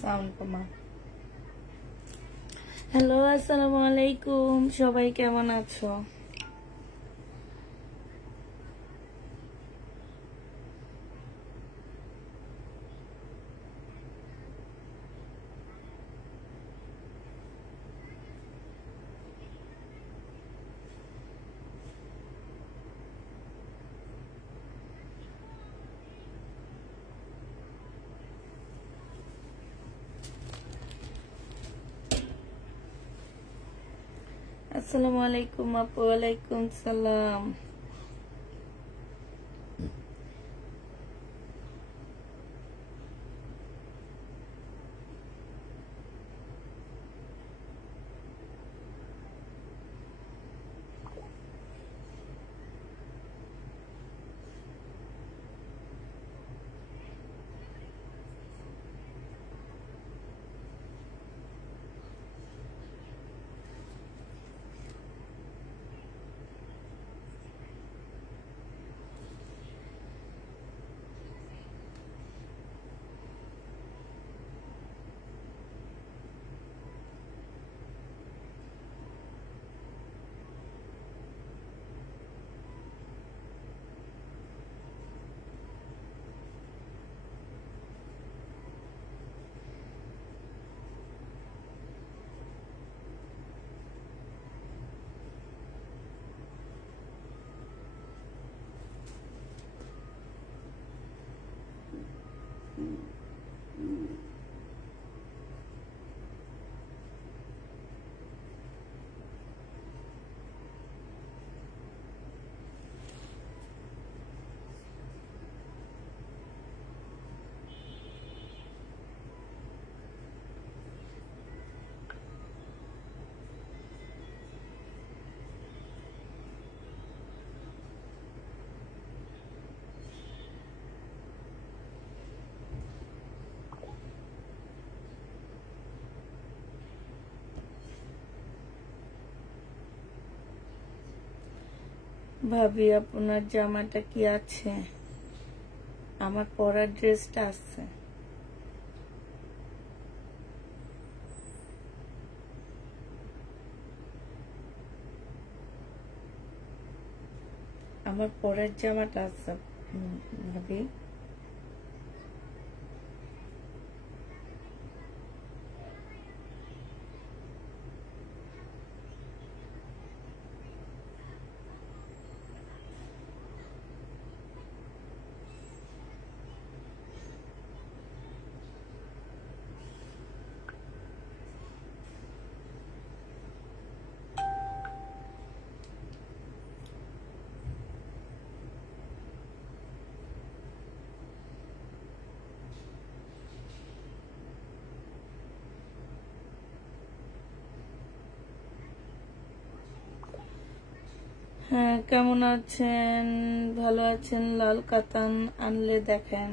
Sound কমা। Hello, আসসালামু আলাইকুম, সবাই কেমন আছো? আসসালামু আলাইকুম আপু। ওয়ালাইকুম সালাম। ভাবি, আপনার জামাটা কি আছে? আমার পরার ড্রেসটা আছে। আমার পরের জামাটা আছে ভাবি। হ্যাঁ, কেমন আছেন? ভালো আছেন? লাল কাতান আনলে দেখেন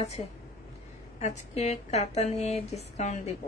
আছে। আজকে কাতানে ডিসকাউন্ট দিব।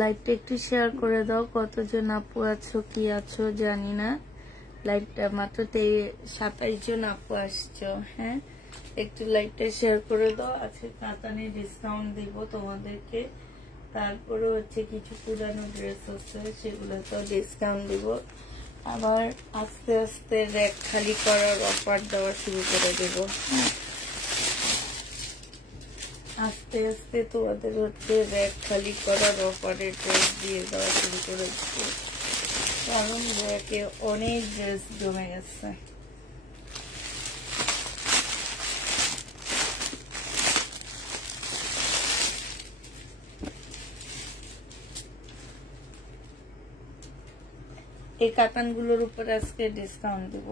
লাইভটা একটু শেয়ার করে দাও। কতজন আপু আছো, কি আছো জানি না। লাইভটা মাত্র 27 জন আপু আসছো। হ্যাঁ, একটু লাইভটা শেয়ার করে দাও। আজকে কাতানে ডিসকাউন্ট দিব তোমাদেরকে। তারপরে হচ্ছে কিছু পুরানো ড্রেস আছে, সেগুলোতেও ডিসকাউন্ট দিব। আবার আস্তে আস্তে র্যাক খালি করার অফার দেওয়া শুরু করে দেব। হ্যাঁ, আস্তে আস্তে তোমাদের হচ্ছে র্যাক খালি করার অফারের ড্রেস দিয়ে দেওয়া শুরু করে দেবো, কারণ র্যাকে অনেক ড্রেস জমে গেছে। এই কাতানগুলোর উপর আজকে ডিসকাউন্ট দেব।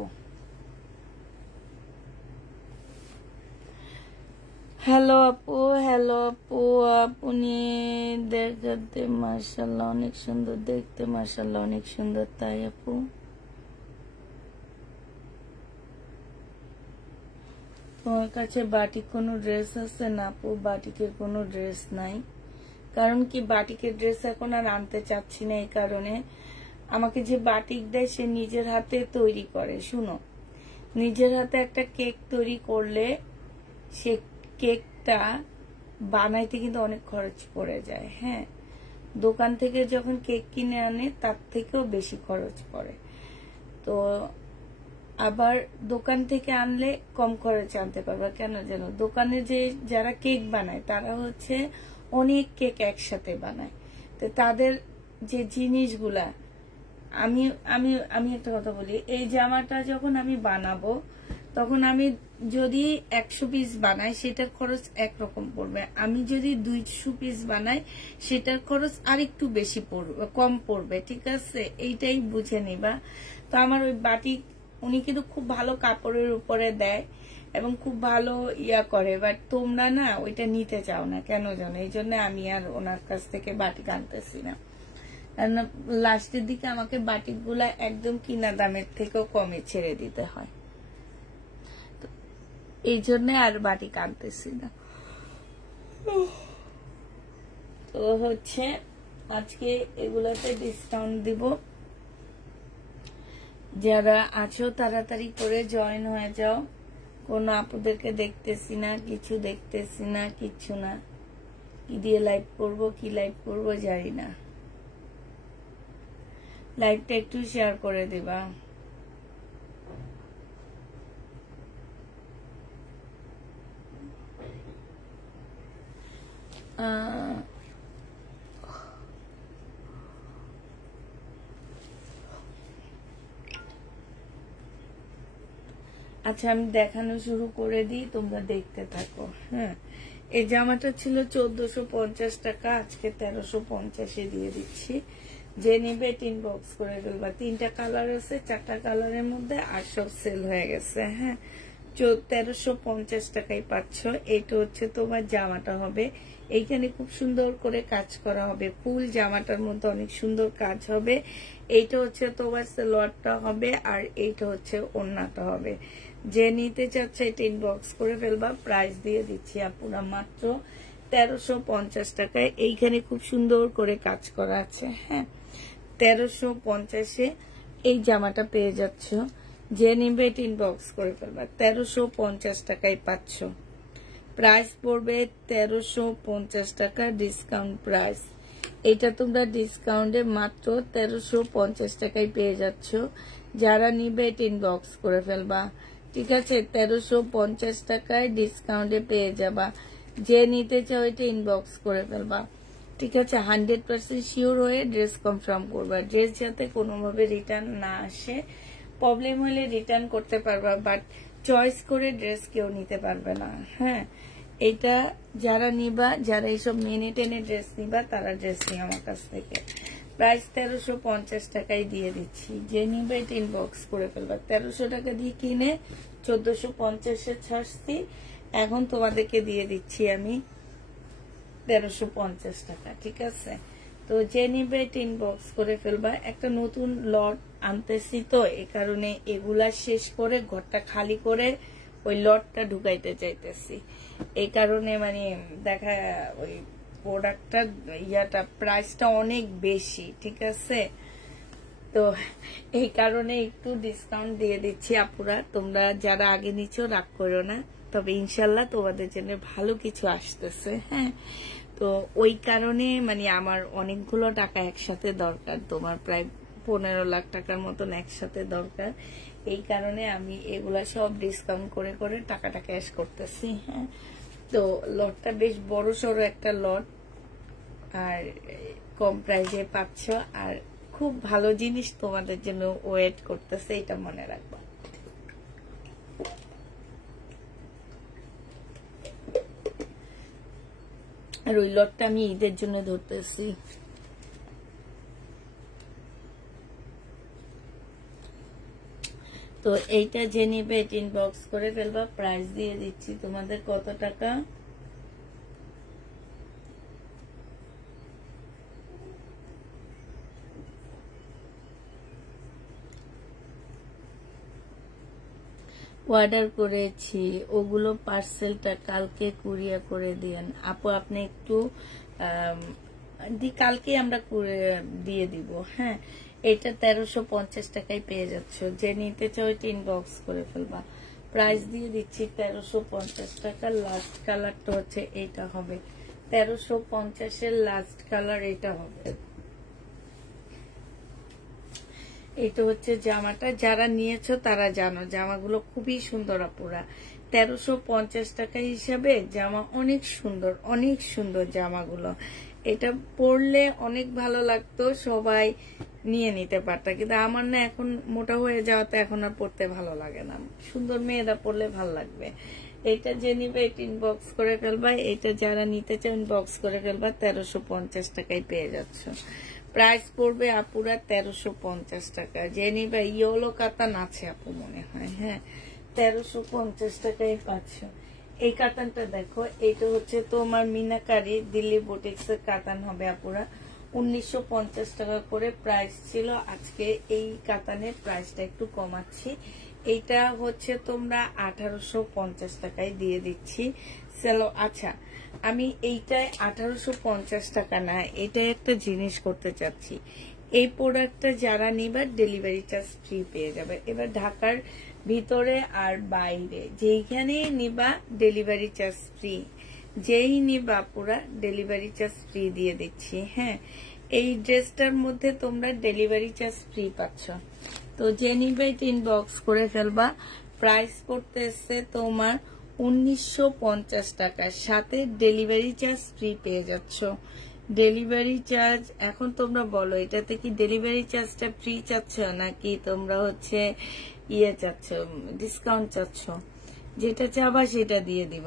হ্যালো আপু, হ্যালো আপু, আপনি দেখাতে মাশাআল্লাহ অনেক সুন্দর, দেখতে মাশাআল্লাহ অনেক সুন্দর। তাই আপু, তোমার কাছে বাটিক কোনো ড্রেস আছে? না আপু, বাটিকের কোনো ড্রেস নাই। কারণ কি, বাটিকের ড্রেস এখন আর আনতে চাচ্ছি না। এই কারণে আমাকে যে বাটিক দেয় সে নিজের হাতে তৈরি করে। শুনো, নিজের হাতে একটা কেক তৈরি করলে সে কেকটা বানাইতে কিন্তু অনেক খরচ পড়ে যায়। হ্যাঁ, দোকান থেকে যখন কেক কিনে আনে তার থেকেও বেশি খরচ পড়ে। তো আবার দোকান থেকে আনলে কম খরচে আনতে পারবে। কেন জানো, দোকানে যে যারা কেক বানায় তারা হচ্ছে অনেক কেক একসাথে বানায়। তো তাদের যে জিনিসগুলা, আমি আমি আমি একটা কথা বলি, এই জামাটা যখন আমি বানাবো তখন আমি যদি 100 পিস বানাই সেটার খরচ একরকম পড়বে। আমি যদি 200 পিস বানাই সেটার খরচ আরেকটু বেশি পড়বে, কম পড়বে। ঠিক আছে, এইটাই বুঝে নিবা। তো আমার ওই বাটিক উনি কিন্তু খুব ভালো কাপড়ের উপরে দেয় এবং খুব ভালো ইয়া করে, বাট তোমরা না ওইটা নিতে চাও না কেন জানো। এই জন্য আমি আর ওনার কাছ থেকে বাটিক আনতেছি না। লাস্টের দিকে আমাকে বাটিক গুলা একদম কিনা দামের থেকেও কমে ছেড়ে দিতে হয়, এই জন্য আর বাটিক আনতেছি না। তো হচ্ছে আজকে এগুলাতে ডিসকাউন্ট দিব। যারা আছো তাড়াতাড়ি করে জয়েন হয়ে যাও। কোনো আপুদেরকে দেখতেছি না, কিছু দেখতেছি না, কিচ্ছু না। কি দিয়ে লাইভ করব, কি লাইভ করব জানি না। লাইভটা একটু শেয়ার করে দিবা। আচ্ছা, আমি দেখানো শুরু করে দিই, তোমরা দেখতে থাকো। হ্যাঁ, এই জামাটা ছিল 1450 টাকা, আজকে 1350-এ দিয়ে দিচ্ছি। যে নিবে ইনবক্স করে ফেলবা। 3টা কালার আছে, 4টা কালারের মধ্যে আর সব সেল হয়ে গেছে। হ্যাঁ, 1350 টাকায় পাচ্ছ। এটা হচ্ছে তোমার জামাটা হবে, এইখানে খুব সুন্দর করে কাজ করা হবে, ফুল জামাটার মধ্যে অনেক সুন্দর কাজ হবে। এইটা হচ্ছে তোমার সালোয়ারটা হবে, আর এইটা হচ্ছে ওড়নাটা হবে। যে নিতে চাচ্ছে এটা ইনবক্স করে ফেলবা। প্রাইস দিয়ে দিচ্ছি আপুরা মাত্র 1350 টাকায়। এইখানে খুব সুন্দর করে কাজ করা আছে। হ্যাঁ, 1350-এ এই জামাটা পেয়ে যাচ্ছ। যে নিবে এটা ইনবক্স করে ফেলবা। 1350 টাকায় পাচ্ছ। প্রাইস পড়বে 1350 টাকা, ডিসকাউন্ট প্রাইস। এটা তোমরা ডিসকাউন্টে মাত্র 1350 টাকায় পেয়ে যাচ্ছ। যারা নিবে এটা ইনবক্স করে ফেলবা। ঠিক আছে, 1350 টাকায় ডিসকাউন্টে পেয়ে যাবা। যে নিতে চাও এটা ইনবক্স করে ফেলবা। ঠিক আছে, 100% শিওর হয়ে ড্রেস কনফার্ম করবা। ড্রেস যাতে কোনোভাবে রিটার্ন না আসে, প্রবলেম হলে রিটার্ন করতে পারবা, বাট চয়েস করে ড্রেস কেউ নিতে পারবে না। হ্যাঁ, এটা যারা নিবা, যারা এইসব মেনে টেনে ড্রেস নিবা, তারা ড্রেস নিয়ে আমার কাছ থেকে। প্রাইস 1350 টাকায় দিয়ে দিচ্ছি। যে নিবে এটা ইনবক্স করে ফেলবা। 1300 টাকা দিয়ে কিনে 1450-এ ছাড়ছি, এখন তোমাদেরকে দিয়ে দিচ্ছি আমি 1350 টাকা। ঠিক আছে, তো যে নিবে এটা ইনবক্স করে ফেলবা। একটা নতুন লট আনতেছি, তো এই কারণে এগুলা শেষ করে ঘরটা খালি করে ওই লটটা ঢুকাইতে চাইতেছি। এই কারণে মানে দেখা ওই প্রোডাক্টটা ইয়াটা প্রাইসটা অনেক বেশি। ঠিক আছে, তো এই কারণে একটু ডিসকাউন্ট দিয়ে দিচ্ছি আপুরা। তোমরা যারা আগে নিচ্ছ রাগ করো না, তবে ইনশাল্লাহ তোমাদের জন্য ভালো কিছু আসতেছে। হ্যাঁ, তো ওই কারণে মানে আমার অনেকগুলো টাকা একসাথে দরকার, তোমার প্রায় 15 লাখ টাকার মতন একসাথে দরকার। এই কারণে আমি এগুলা সব ডিসকাউন্ট করে করে টাকাটা ক্যাশ করতেছি। হ্যাঁ, তো লটটা বেশ বড় সড়ো একটা লট, আর কম প্রাইসে পাচ্ছ, আর খুব ভালো জিনিস তোমাদের জন্য ওয়েট করতেছে, এটা মনে রাখবা। আর ওই লটটা আমি ঈদের জন্য ধরতেছি। তো এইটা যে নিবে ইনবক্স করে ফেলবা। প্রাইস দিয়ে দিচ্ছি তোমাদের কত টাকা, অর্ডার করেছি, ওগুলো পার্সেলটা কালকে কুরিয়ার করে দিয়েন আপু। আপনি একটু কালকে আমরা দিয়ে দিব। হ্যাঁ, এটা 1350 টাকায় পেয়ে যাচ্ছ। যে নিতে চাও এটা ইনবক্স করে ফেলবা। প্রাইস দিয়ে দিচ্ছি 1350 টাকা। লাস্ট কালারটা হচ্ছে এইটা হবে, 1350-এর লাস্ট কালার এটা হবে। এটা হচ্ছে জামাটা, যারা নিয়েছো তারা জানো জামাগুলো খুবই সুন্দর আপুরা। 1350 টাকা হিসাবে জামা অনেক সুন্দর, অনেক সুন্দর জামাগুলো। এটা পরলে অনেক ভালো লাগতো, সবাই নিয়ে নিতে পারত, কিন্তু আমার না এখন মোটা হয়ে যাওয়াতে এখন আর পরতে ভালো লাগে না। সুন্দর মেয়েরা পরলে ভালো লাগবে। এটা যে নিবে এটা ইনবক্স করে ফেলবা। এটা যারা নিতে চাও ইনবক্স করে ফেলবা। 1350 টাকায় পেয়ে যাচ্ছ। প্রাইস পড়বে আপুরা 1350 টাকা। যে নিবে ইয়েলো কাতান আছে আপু মনে হয়। হ্যাঁ, 1350 টাকায় পাচ্ছ। এই কাতানটা দেখো, এটা হচ্ছে তোমার মিনাকারি দিল্লি বুটিক্স এর কাতান হবে আপুরা। 1950 টাকা করে প্রাইস ছিল, আজকে এই কাতানের প্রাইসটা একটু কমাচ্ছি। এইটা হচ্ছে তোমরা 1850 টাকায় দিয়ে দিচ্ছি। চলো, আচ্ছা আমি এইটায় 1850 টাকা না, এটা একটা জিনিস করতে চাচ্ছি। এই প্রোডাক্টটা যারা নিবা ডেলিভারি চার্জ ফ্রি পেয়ে যাবে। এবার ঢাকার ভিতরে আর বাইরে যেইখানে নিবা ডেলিভারি চার্জ ফ্রি, যেই নিবা পুরা ডেলিভারি চার্জ ফ্রি দিয়ে দিচ্ছি। হ্যাঁ, এই ড্রেসটার মধ্যে তোমরা ডেলিভারি চার্জ ফ্রি পাচ্ছ। তো যে নিবে ইনবক্স করে ফেলবা। প্রাইস পড়তেছে তোমার 1950 টাকা, সাথে ডেলিভারি চার্জ ফ্রি পেয়ে যাচ্ছ। ডেলিভারি চার্জ এখন তোমরা বলো, এটাতে কি ডেলিভারি চার্জটা ফ্রি চাচ্ছ নাকি তোমরা হচ্ছে ইয়ে চাচ্ছ, ডিসকাউন্ট চাচ্ছ? যেটা চাবা সেটা দিয়ে দিব।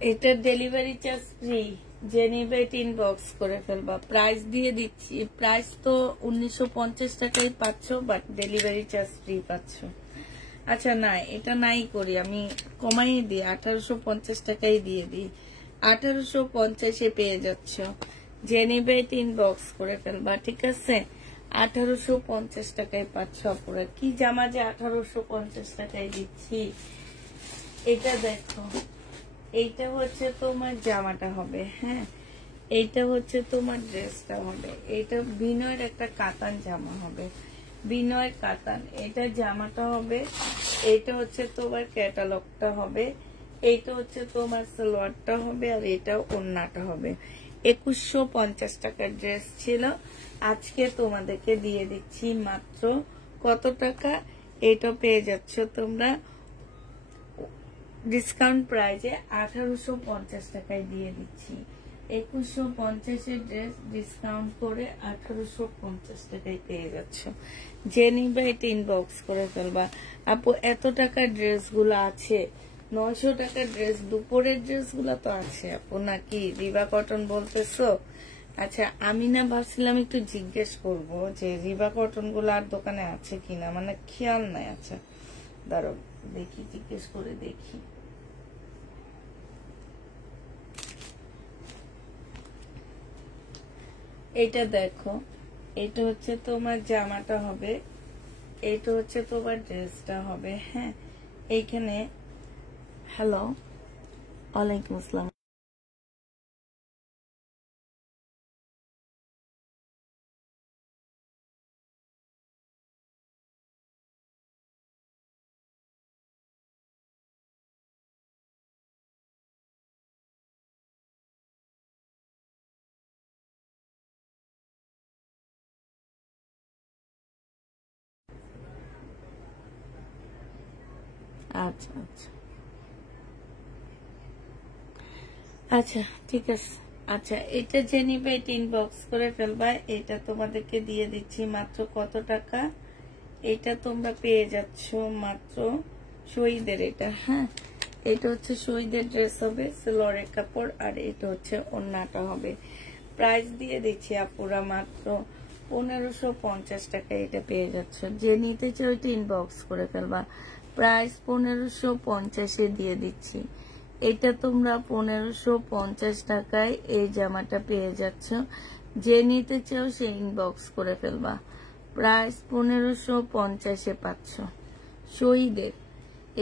এটা ডেলিভারি চার্জ ফ্রি, যে নিবে ইনবক্স করে ফেলবা। প্রাইস দিয়ে দিচ্ছি, প্রাইস তো 1950 টাকায় পাচ্ছ, বাট ডেলিভারি চার্জ ফ্রি পাচ্ছ। আচ্ছা না, এটা নাই করি, আমি কমাই দিই, 1850 টাকাই দিয়ে দিই। 1850-এ পেয়ে যাচ্ছ, যে নিবে ইনবক্স করে ফেলবা, ঠিক আছে? 1850 টাকায় পাচ্ছ পুরো। কি জামা যে 1850 টাকায় দিচ্ছি। এটা দেখো, এইটা হচ্ছে তোমার জামাটা হবে, হ্যাঁ, এইটা হচ্ছে তোমার ড্রেসটা হবে। এটা বিনয়ের একটা কাতান জামা হবে, বিনয় কাতান। এটা জামাটা হবে, এটা হচ্ছে তোমার ক্যাটালগটা হবে, এইটা হচ্ছে তোমার সালোয়ারটা হবে, আর এটা ওড়নাটা হবে। 2150 টাকার ড্রেস ছিল, আজকে তোমাদেরকে দিয়ে দিচ্ছি মাত্র কত টাকা? এটা পেয়ে যাচ্ছ তোমরা ডিসকাউন্ট প্রাইজে 1850 টাকায় দিয়ে দিচ্ছি। 2150-এর ড্রেস ডিসকাউন্ট করে 1850 টাকায় পেয়ে যাচ্ছ। যে নিবে এটা ইনবক্স করে ফেলবা। আপু এত টাকার ড্রেস গুলো আছে, 900 টাকার ড্রেস, দুপুরের ড্রেস গুলো তো আছে আপু, নাকি রিবা কটন বলতেছো? আচ্ছা, আমি না ভাবছিলাম একটু জিজ্ঞেস করব যে রিবা কটন গুলো আর দোকানে আছে কিনা, মানে খেয়াল নাই। আচ্ছা দাঁড়াও, দেখি, জিজ্ঞেস করে দেখি। এটা দেখো, এটা হচ্ছে তোমার জামাটা হবে, এটা হচ্ছে তোমার ড্রেসটা হবে, হ্যাঁ। এইখানে হ্যালো, ওয়ালাইকুম আসসালাম। আচ্ছা আচ্ছা আচ্ছা, ঠিক আছে। আচ্ছা, এটা যে নিবে এটা ইনবক্স করে ফেলবা। এটা তোমাদেরকে দিয়ে দিচ্ছি মাত্র কত টাকা? এটা তোমরা পেয়ে যাচ্ছ মাত্র শহীদের, এটা, হ্যাঁ, এটা হচ্ছে শহীদের ড্রেস হবে, সালোয়ারের কাপড়, আর এটা হচ্ছে ওড়নাটা হবে। প্রাইস দিয়ে দিচ্ছি আপুরা মাত্র 1550 টাকা এটা পেয়ে যাচ্ছ। যে নিতে চাও ওইটা ইনবক্স করে ফেলবা। প্রাইস 1550-এ দিয়ে দিচ্ছি। এটা তোমরা 1550 টাকায় এই জামাটা পেয়ে যাচ্ছ। যে নিতে চাও সে ইনবক্স করে ফেলবা। প্রাইস 1550-এ পাচ্ছ। শহীদের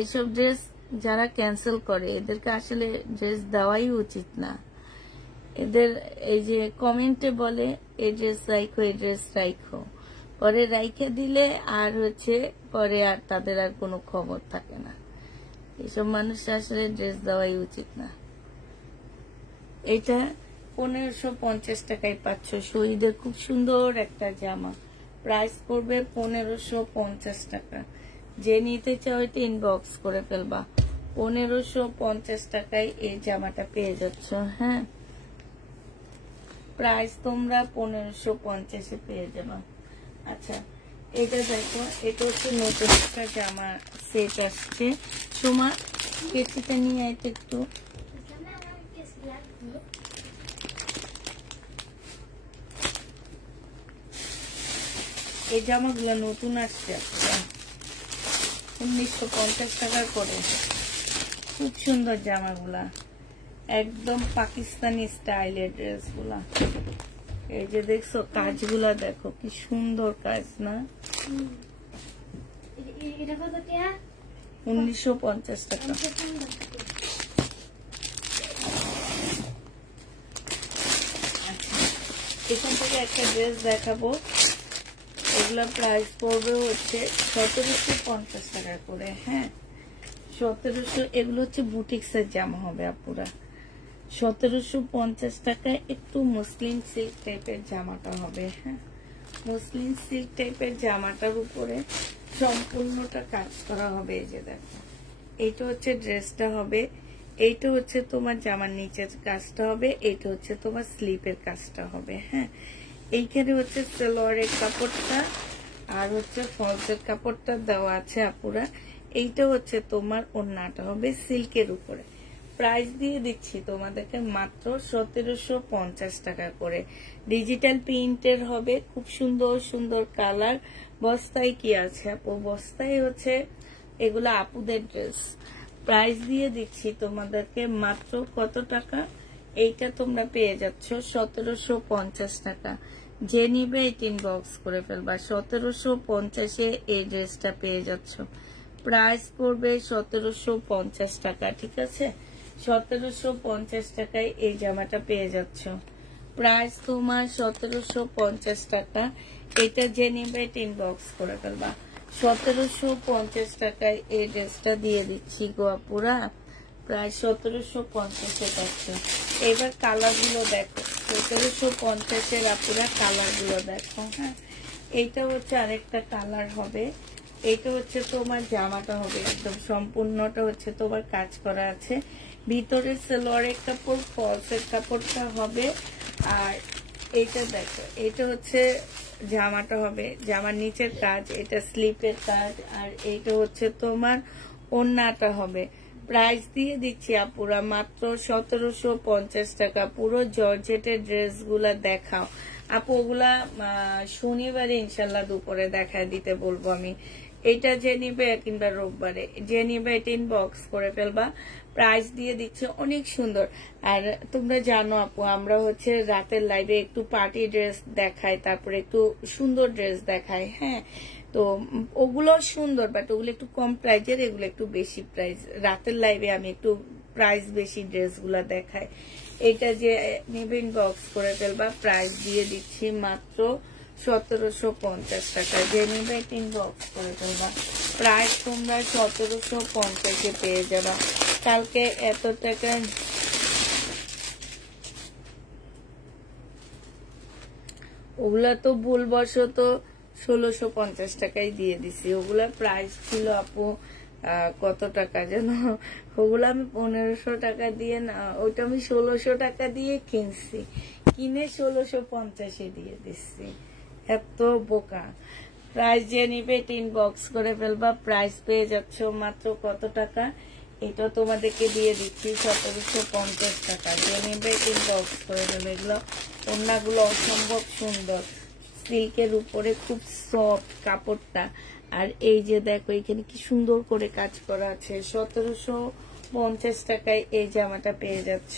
এসব ড্রেস যারা ক্যান্সেল করে এদেরকে আসলে ড্রেস দেওয়াই উচিত না। এদের এই যে কমেন্টে বলে এই ড্রেস রাইখো, এই ড্রেস রাইখো, পরে রাইখে দিলে আর হচ্ছে পরে আর তাদের আর কোনো খবর থাকে না। এসব মানুষ আসলে ড্রেস দেওয়াই উচিত না। এটা 1550 টাকায় পাচ্ছ। শহীদের খুব সুন্দর একটা জামা, প্রাইস পড়বে 1550 টাকা। যে নিতে চাও এটা ইনবক্স করে ফেলবা। 1550 টাকায় এই জামাটা পেয়ে যাচ্ছ, হ্যাঁ। প্রাইস তোমরা 1550-এ পেয়ে যাবা। আচ্ছা, এটা দেখো, এটা হচ্ছে নতুন একটা জামা সেট আসছে। সোমা, কেচিটা নিয়ে আইতে একটু। এই জামাগুলো নতুন আসছে, 1950 টাকার করে। খুব সুন্দর জামাগুলা, একদম পাকিস্তানি স্টাইলের ড্রেস গুলা। এই যে দেখছো কাজগুলা, দেখো কি সুন্দর কাজ না? 1950 টাকা। এখান থেকে একটা ড্রেস দেখাবো, এগুলা প্রাইস পড়বে হচ্ছে 1750 টাকা করে, হ্যাঁ। 1700, এগুলো হচ্ছে বুটিক্সের জামা হবে আপুরা। 1750 টাকায় একটু মুসলিম সিল্ক টাইপের জামাটা হবে, হ্যাঁ। মুসলিম সিল্ক টাইপের জামাটার উপরে সম্পূর্ণটা কাজ করা হবে। এই যে দেখো, এইটা হচ্ছে ড্রেসটা হবে, এইটা হচ্ছে তোমার জামার নিচের কাজটা হবে, এইটা হচ্ছে তোমার স্লিপের কাজটা হবে, হ্যাঁ। এইখানে হচ্ছে সালোয়ারের কাপড়টা আর হচ্ছে ফলসের কাপড়টা দেওয়া আছে আপুরা। এইটা হচ্ছে তোমার ওড়নাটা হবে সিল্কের উপরে। প্রাইস দিয়ে দিচ্ছি তোমাদেরকে মাত্র 1750 টাকা করে। ডিজিটাল প্রিন্টের হবে, খুব সুন্দর সুন্দর কালার। বস্তায় কি আছে আপু? বস্তায় হচ্ছে এগুলো আপুদের ড্রেস। প্রাইস দিয়ে দিচ্ছি তোমাদেরকে মাত্র কত টাকা? এইটা তোমরা পেয়ে যাচ্ছ 1750 টাকা। যে নিবে 18 বক্স করে ফেলবা। 1750-এ এই ড্রেসটা পেয়ে যাচ্ছ। প্রাইস পড়বে 1750 টাকা, ঠিক আছে? 1750 টাকায় এই জামাটা পেয়ে যাচ্ছ। প্রাইস তোমার 1750 টাকা। এটা যে নিবে 10 বক্স করে ফেলবা। 1750 টাকায় এই ড্রেসটা দিয়ে দিচ্ছি গো আপুরা। প্রায় 1750-এ পাচ্ছ। এবার কালার গুলো দেখো, 1750-এর আপুরা কালার গুলো দেখো। হ্যাঁ, এইটা হচ্ছে আরেকটা কালার হবে। এইটা হচ্ছে তোমার জামাটা হবে একদম সম্পূর্ণটা হচ্ছে তোমার কাজ করা আছে। ভিতরে সালোয়ারের কাপড়, ফলসের কাপড়টা হবে। আর এইটা দেখো, এটা হচ্ছে জামাটা হবে, জামার নিচের কাজ, এটা স্লিপের কাজ। আর এইটা হচ্ছে তোমার ওড়নাটা হবে। প্রাইস দিয়ে দিচ্ছি আপুরা মাত্র 1750 টাকা। পুরো জর্জেটের ড্রেস গুলা দেখাও আপু। ওগুলা শনিবারে ইনশাল্লাহ দুপুরে দেখায় দিতে বলবো আমি। এটা যে নিবে কিংবা রোববারে যে নিবে 10 বক্স করে ফেলবা। প্রাইস দিয়ে দিচ্ছে অনেক সুন্দর। আর তোমরা জানো আপু, আমরা হচ্ছে রাতের লাইভে একটু পার্টি ড্রেস দেখাই, তারপরে একটু সুন্দর ড্রেস দেখাই। হ্যাঁ, তো ওগুলো সুন্দর, বাট ওগুলো একটু কম প্রাইজের, এগুলো একটু বেশি প্রাইস। রাতের লাইভে আমি একটু প্রাইস বেশি ড্রেসগুলা দেখাই। এটা যে নিবেন বক্স করে ফেলবা। প্রাইস দিয়ে দিচ্ছি মাত্র 1750 টাকা। যে নিবে 3 বক্স করে ফেলবা। প্রাইস তোমরা 1750-এ পেয়ে যাবা। কালকে এত টাকা ওগুলা তো ভুলবশত 1650 টাকায় দিয়ে দিছি। ওগুলা প্রাইস ছিল আপু কত টাকা যেন, ওগুলো আমি 1500 টাকা দিয়ে না, ওইটা আমি 1600 টাকা দিয়ে কিনছি, কিনে 1650-এ দিয়ে দিচ্ছি। এত বোকা। প্রাইস যে নিবে 3 বক্স করে ফেলবা। প্রাইস পেয়ে যাচ্ছ মাত্র কত টাকা? এটা তোমাদেরকে দিয়ে দিচ্ছি 1750 টাকা। যে নিবে 3 বক্স করে ফেলবে। এগুলো ওড়নাগুলো অসম্ভব সুন্দর, সিল্কের উপরে খুব সফট কাপড়টা। আর এই যে দেখো এখানে কি সুন্দর করে কাজ করা আছে। 1750 টাকায় এই জামাটা পেয়ে যাচ্ছ।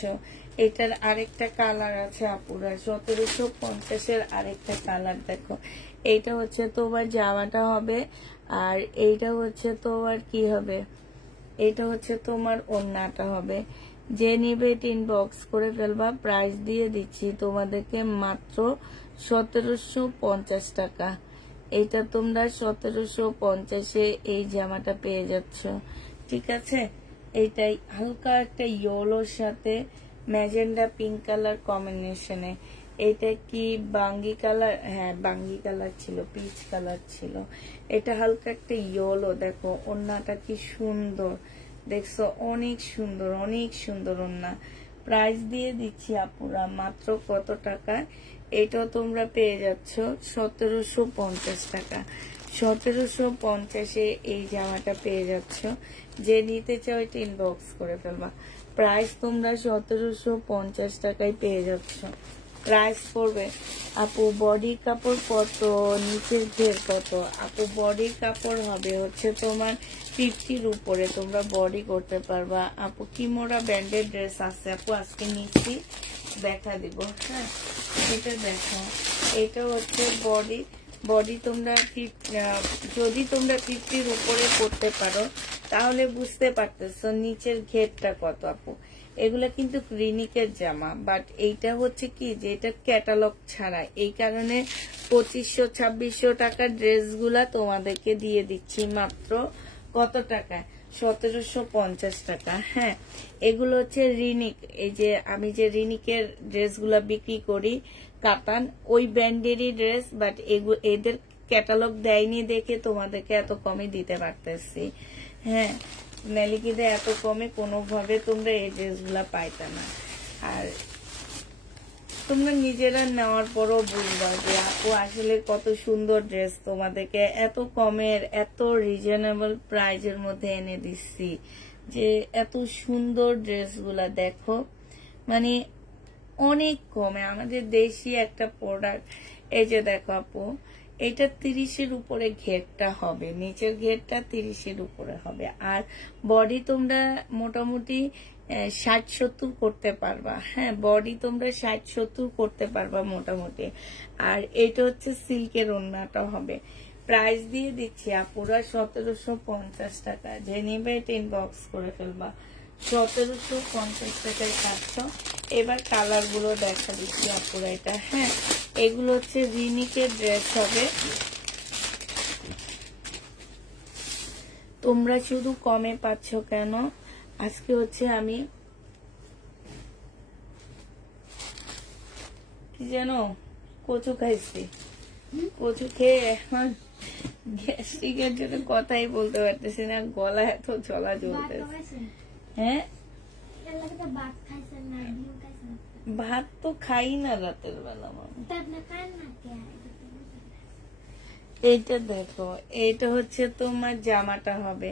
এটার আরেকটা কালার আছে আপুরা। 1750-এর আরেকটা কালার দেখো। এইটা হচ্ছে তোমার জামাটা হবে, আর এইটা হচ্ছে তোমার কি হবে, এটা হচ্ছে তোমার ওড়নাটা হবে। যে নিবে 3 বক্স করে ফেলবা। প্রাইস দিয়ে দিচ্ছি তোমাদেরকে মাত্র 1750 টাকা। এটা তোমরা 1750-এ এই জামাটা পেয়ে যাচ্ছ, ঠিক আছে? এইটাই হালকা একটা ইয়েলোর সাথে ম্যাজেন্ডা পিঙ্ক কালার কম্বিনেশনে। এটা কি বাঙ্গি কালার? হ্যাঁ, বাঙ্গি কালার ছিল, পিচ কালার ছিল। এটা হালকা একটা ইয়েলো। দেখো ওড়নাটা কি সুন্দর, দেখছো? অনেক সুন্দর, অনেক সুন্দর ওড়না। প্রাইস দিয়ে দিচ্ছি আপুরা মাত্র কত টাকা? এটাও তোমরা পেয়ে যাচ্ছ 1750 টাকা। 1750-এ এই জামাটা পেয়ে যাচ্ছ। যে নিতে চাও 3 বক্স করে ফেলবা। প্রাইস তোমরা 1750 টাকায় পেয়ে যাচ্ছ। প্রাইস পড়বে আপু বডি কাপড় কত, নিচের ঘের কত? আপু বডি কাপড় হবে হচ্ছে তোমার 50-র উপরে তোমরা বডি করতে পারবা। আপু কিমোরা ব্র্যান্ডেড ড্রেস আছে আপু, আজকে নিচ্ছি দেখা দিব। হ্যাঁ, এটা দেখো, এটা হচ্ছে বডি। বডি তোমরা যদি তোমরা 50-র উপরে করতে পারো তাহলে বুঝতে পারতেছো নিচের ঘেরটা কত আপু। এগুলা কিন্তু ক্লিনিকের জামা, বাট এইটা হচ্ছে কি যে এটা ক্যাটালগ ছাড়া, এই কারণে 2500-2600 টাকার ড্রেসগুলা তোমাদেরকে দিয়ে দিচ্ছি মাত্র কত টাকা? 1750 টাকা। হ্যাঁ, এগুলো হচ্ছে রিনিক। এই যে আমি যে রিনিকের ড্রেসগুলা বিক্রি করি কাতান, ওই ব্র্যান্ডেরই ড্রেস, বাট এদের ক্যাটালগ দেয়নি দেখে তোমাদেরকে এত কমে দিতে পারতেছি। হ্যাঁ, মেলিকিতে এত কমে কোনোভাবে তোমরা এই ড্রেসগুলা পাইতে না। আর তোমরা নিজেরা নেওয়ার পরও বুঝবা যে আপু আসলে কত সুন্দর ড্রেস তোমাদেরকে এত কমের, এত রিজনেবল প্রাইজের মধ্যে এনে দিচ্ছি। যে এত সুন্দর ড্রেসগুলা দেখো, মানে অনেক কমে, আমাদের দেশি একটা প্রোডাক্ট। এই যে দেখো আপু, এটা 30-এর উপরে ঘেরটা হবে, নিচের ঘেরটা 30-এর উপরে হবে। আর বডি তোমরা মোটামুটি 60-70 করতে পারবা। হ্যাঁ, বডি তোমরা 60-70 করতে পারবা মোটামুটি। আর এটা হচ্ছে সিল্কের ওড়নাটা হবে। প্রাইস দিয়ে দিচ্ছি আপুরা 1750 টাকা। যে নিবে এটা ইনবক্স করে ফেলবা। 1750 টাকায় 400। এবার কালার গুলো দেখা দিচ্ছি আপুরা। এটা হ্যাঁ, এগুলো হচ্ছে রিনিকের ড্রেস হবে। তোমরা শুধু কমে পাচ্ছ কেন? আজকে হচ্ছে আমি কি জানো, কচু খাইছি। কচু খেয়ে এখন গ্যাস্ট্রিকের জন্য কথাই বলতে পারতেছি না, গলা এত জ্বলা জ্বলতেছে। হ্যাঁ, ভাত তো খাই না রাতের বেলা। এইটা দেখো, এইটা হচ্ছে তোমার জামাটা হবে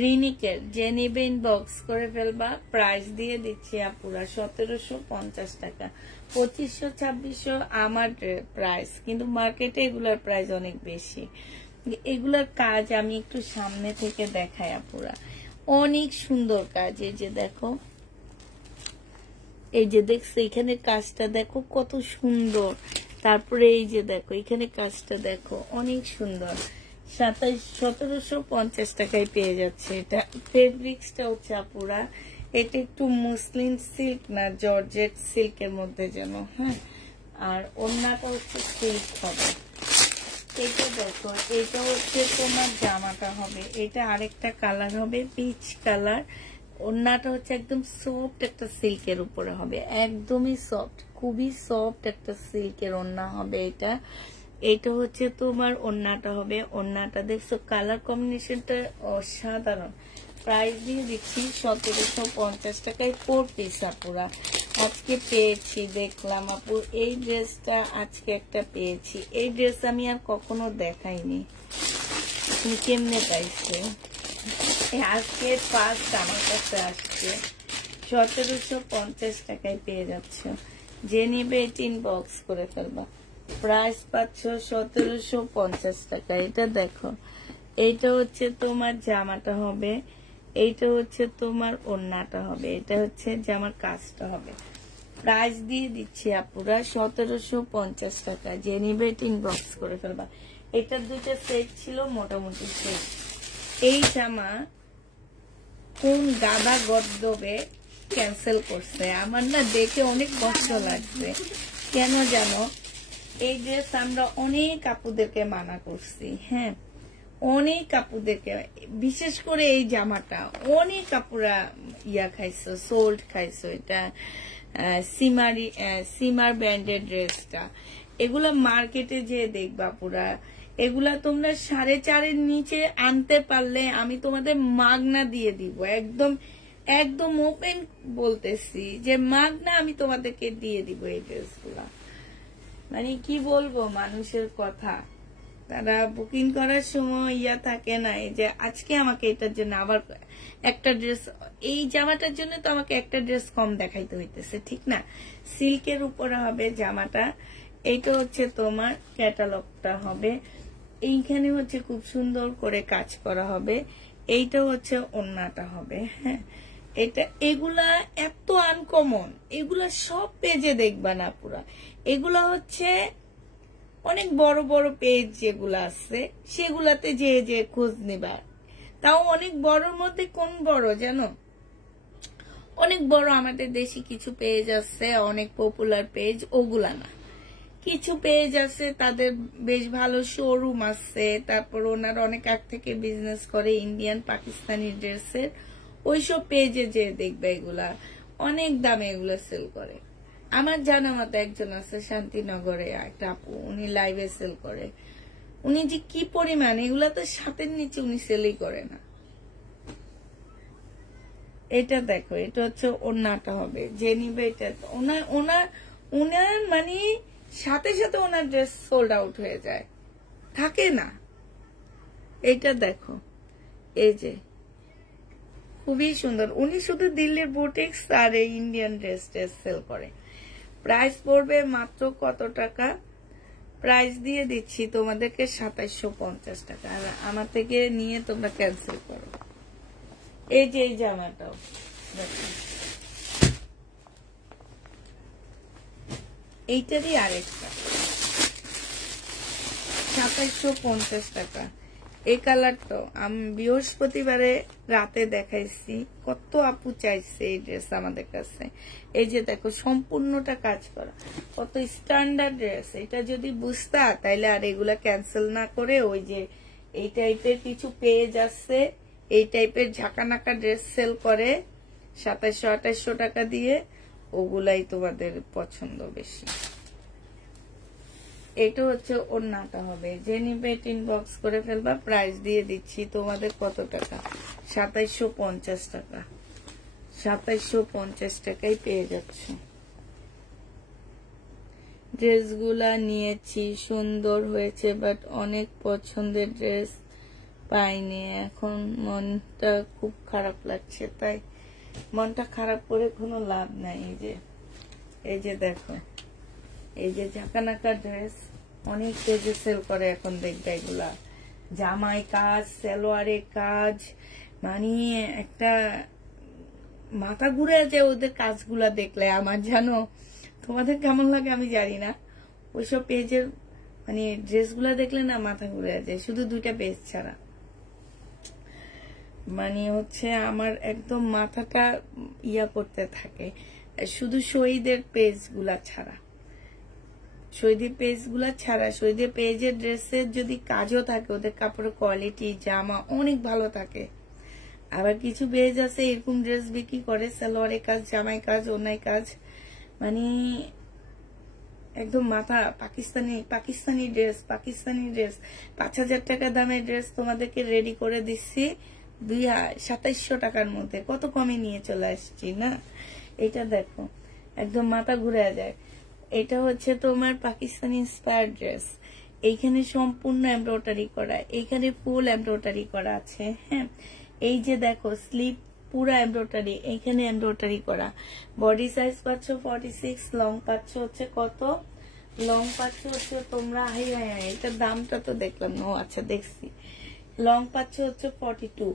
রিনিকের। যে নিবে ইনবক্স করে ফেলবা। প্রাইস দিয়ে দিচ্ছি আপুরা 1750 টাকা। 2500-2600 আমার প্রাইস, কিন্তু মার্কেটে এগুলার প্রাইস অনেক বেশি। এগুলার কাজ আমি একটু সামনে থেকে দেখাই আপুরা, অনেক সুন্দর কাজ। এই যে দেখো, এই যে দেখছো এখানে কাজটা দেখো কত সুন্দর। তারপরে এই যে দেখো এখানে কাজটা দেখো অনেক সুন্দর। 1750 টাকায় পেয়ে যাচ্ছে। এটা ফেব্রিক্সটা হচ্ছে আপুরা, এটা একটু মুসলিম সিল্ক না জর্জেট সিল্কের মধ্যে যেন। হ্যাঁ, আর ওড়নাটা হচ্ছে সিল্ক হবে। এটা দেখো, এটা হচ্ছে তোমার জামাটা হবে। এটা আরেকটা কালার হবে পিচ কালার। ওড়নাটা হচ্ছে একদম সফট একটা সিল্কের উপরে হবে, একদমই সফট, খুবই সফট একটা সিল্কের ওড়না হবে এটা। এটা হচ্ছে তোমার ওড়নাটা হবে। ওড়নাটা দেখছো কালার কম্বিনেশনটা অসাধারণ। প্রাইস দিয়ে দিচ্ছি 1750 টাকায় 4 পিস আপুরা। আজকে পেয়েছি, দেখলাম আপু এই ড্রেসটা আজকে একটা পেয়েছি। এই ড্রেস আমি আর কখনো দেখাইনি, তুমি কেমনে পাইছে? আজকে ফার্স্ট আমার কাছে আসছে। 1750 টাকায় পেয়ে যাচ্ছ। যে নিবে এটি ইনবক্স করে ফেলবা। প্রাইস পাচ্ছ 1750 টাকা। এটা দেখো, এইটা হচ্ছে তোমার জামাটা হবে, এইটা হচ্ছে তোমার ওড়নাটা হবে, এটা হচ্ছে জামার কাজটা হবে। প্রাইস দিয়ে দিচ্ছি আপুরা 1750 টাকা। যে নিবে এটি ইনবক্স করে ফেলবা। এটার দুইটা সেট ছিল মোটামুটি সেট। এই জামা কোন গাদা গর্দবে ক্যান্সেল করছে, আমার না দেখে অনেক কষ্ট লাগছে। কেন জানো, এই ড্রেস আমরা অনেক আপুদেরকে মানা করছি। হ্যাঁ, অনেক আপুদেরকে, বিশেষ করে এই জামাটা অনেক আপুরা ইয়া খাইছো, সোল্ড খাইছো। এটা সিমার ব্র্যান্ডের ড্রেসটা। এগুলা মার্কেটে যে দেখবা পুরা, এগুলা তোমরা 4.5-এর নিচে আনতে পারলে আমি তোমাদের মাগনা দিয়ে দিব। একদম একদম ওপেন বলতেছি যে মাগনা আমি তোমাদেরকে দিয়ে দিব এই ড্রেসগুলা। মানে কি বলবো মানুষের কথা, তারা বুকিং করার সময় ইয়া থাকে না যে আজকে আমাকে এটার জন্য আবার একটা ড্রেস, এই জামাটার জন্য তো আমাকে একটা ড্রেস কম দেখাইতে হইতেছে, ঠিক না? সিল্কের উপরে হবে জামাটা। এইটা হচ্ছে তোমার ক্যাটালগটা হবে। এইখানে হচ্ছে খুব সুন্দর করে কাজ করা হবে। এইটা হচ্ছে ওড়নাটা হবে। হ্যাঁ, এটা এগুলা এত আনকমন, এগুলা সব পেজে দেখবা না পুরা। এগুলা হচ্ছে অনেক বড় বড় পেজ যেগুলো আছে সেগুলাতে যে খোঁজ নিবা। তাও অনেক বড়র মধ্যে কোন বড় জানো, অনেক বড় আমাদের দেশি কিছু পেজ আছে, অনেক পপুলার পেজ, ওগুলা না। কিছু পেজ আছে তাদের বেশ ভালো শোরুম আছে, তারপর ওনারা অনেক আগ থেকে বিজনেস করে ইন্ডিয়ান পাকিস্তানি ড্রেসের। ওইসব পেজে যে দেখবে এগুলা অনেক দামে এগুলো সেল করে। আমার জানা মতো একজন আছে শান্তিনগরে একটা আপু, উনি লাইভে সেল করে। উনি যে কি পরিমাণ, এগুলা তো সাতের নিচে উনি সেলই করে না। এটা দেখো, এটা হচ্ছে ওড়নাটা হবে। যে নিবে এটা ওনার মানে সাথে সাথে ওনার ড্রেস সোল্ড আউট হয়ে যায়, থাকে না। এইটা দেখো, এই যে খুবই সুন্দর। উনি শুধু দিল্লির বুটিক্স আর এই ইন্ডিয়ান ড্রেস সেল করে। প্রাইস পড়বে মাত্র কত টাকা? প্রাইস দিয়ে দিচ্ছি তোমাদেরকে 2750 টাকা। আর আমার থেকে নিয়ে তোমরা ক্যান্সেল করো। এই যে এই জামাটাও দেখো, এইটারই আরেকটা 2750 টাকা। এই কালারটা আমি বৃহস্পতিবারে রাতে দেখাইছি, কত আপু চাইছে এই ড্রেস আমাদের কাছে। এই যে দেখো সম্পূর্ণটা কাজ করা, কত স্ট্যান্ডার্ড ড্রেস। এটা যদি বুঝতা তাইলে আর এগুলা ক্যান্সেল না করে ওই যে এই টাইপের কিছু পেজ আছে, এই টাইপের ঝাঁকানাকা ড্রেস সেল করে 2700-2800 টাকা দিয়ে, ওগুলাই তোমাদের পছন্দ বেশি। এটা হচ্ছে ওড়নাটা হবে, যে নিবে ইনবক্স করে ফেলবা। প্রাইস দিয়ে দিচ্ছি তোমাদের কত টাকা? 2750 টাকা। 2750 টাকায় পেয়ে যাচ্ছ। ড্রেসগুলা নিয়েছি, সুন্দর হয়েছে, বাট অনেক পছন্দের ড্রেস পাইনি। এখন মনটা খুব খারাপ লাগছে, তাই মনটা খারাপ করে কোনো লাভ নাই। এই যে দেখো, এই যে ঝাঁকানাকা ড্রেস অনেক পেজে সেল করে এখন, দেখবে এগুলা জামাই কাজ, সালোয়ারের কাজ, মানে একটা মাথা ঘুরে যায় ওদের কাজগুলা দেখলে। আমার জানো তোমাদের কেমন লাগে আমি জানি না, ওইসব পেজের মানে ড্রেসগুলা দেখলে না মাথা ঘুরে যায়, শুধু 2টা পেজ ছাড়া। মানে হচ্ছে আমার একদম মাথাটা ইয়া করতে থাকে, শুধু শহীদের পেজগুলা ছাড়া। শহীদের পেজগুলা ছাড়া, শহীদের পেজের ড্রেসের যদি কাজও থাকে, ওদের কাপড়ের কোয়ালিটি, জামা অনেক ভালো থাকে। আবার কিছু পেজ আছে এরকম ড্রেস বিক্রি করে, সালোয়ারের কাজ, জামাই কাজ, ওনাই কাজ, মানে একদম মাথা পাকিস্তানি ড্রেস 5000 টাকা দামের ড্রেস তোমাদেরকে রেডি করে দিচ্ছি 2700 টাকার মধ্যে। কত কমে নিয়ে চলে আসছি না। এটা দেখো একদম মাথা ঘুরে যায়। এটা হচ্ছে তোমার পাকিস্তানি ইন্সপায়ার্ড ড্রেস। এইখানে সম্পূর্ণ এমব্রয়ডারি করা, এইখানে ফুল এমব্রয়ডারি করা আছে। হ্যাঁ, এই যে দেখো স্লিপ পুরা এমব্রয়ডারি, এইখানে এমব্রয়ডারি করা। বডি সাইজ পাচ্ছ 46, লং পাচ্ছ হচ্ছে কত? লং পাচ্ছ হচ্ছে তোমরা এটার দামটা তো দেখলাম না, আচ্ছা দেখছি। লং পাচ্ছ হচ্ছে 42।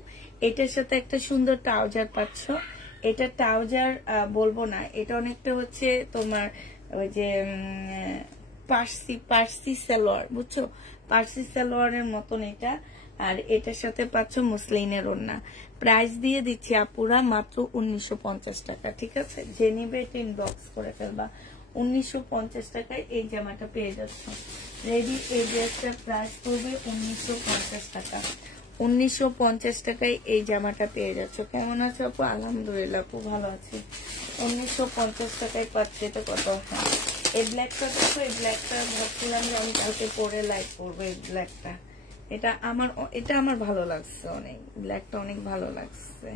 এটার সাথে একটা সুন্দর ট্রাউজার পাচ্ছ। এটা ট্রাউজার বলবো না, এটা অনেকটা হচ্ছে তোমার ওই যে পার্সি সালোয়ার, বুঝছো, পার্সি সালোয়ারের মতন এটা। আর এটার সাথে পাচ্ছ মুসলিনের ওড়না। প্রাইস দিয়ে দিচ্ছি আপুরা মাত্র 1950 টাকা। ঠিক আছে, যে নিবে এটা ইনবক্স করে ফেলবা। 1950 টাকায় এই জামাটা পেয়ে যাচ্ছ রেডি। এই ড্রেসটার প্রাইস পড়বে 1950 টাকা। 1950 টাকায় এই জামাটা পেয়ে যাচ্ছ। কেমন আছে আপু? আলহামদুলিল্লাহ খুব ভালো আছে। 1950 টাকায় পাচ্ছে। এটা কত? হ্যাঁ, এই ব্ল্যাকটা দেখো, এই ব্ল্যাকটা ভাবছিলাম যে আমি কালকে পরে লাইক করবো। এই ব্ল্যাকটা এটা আমার ভালো লাগছে অনেক, ব্ল্যাকটা অনেক ভালো লাগছে।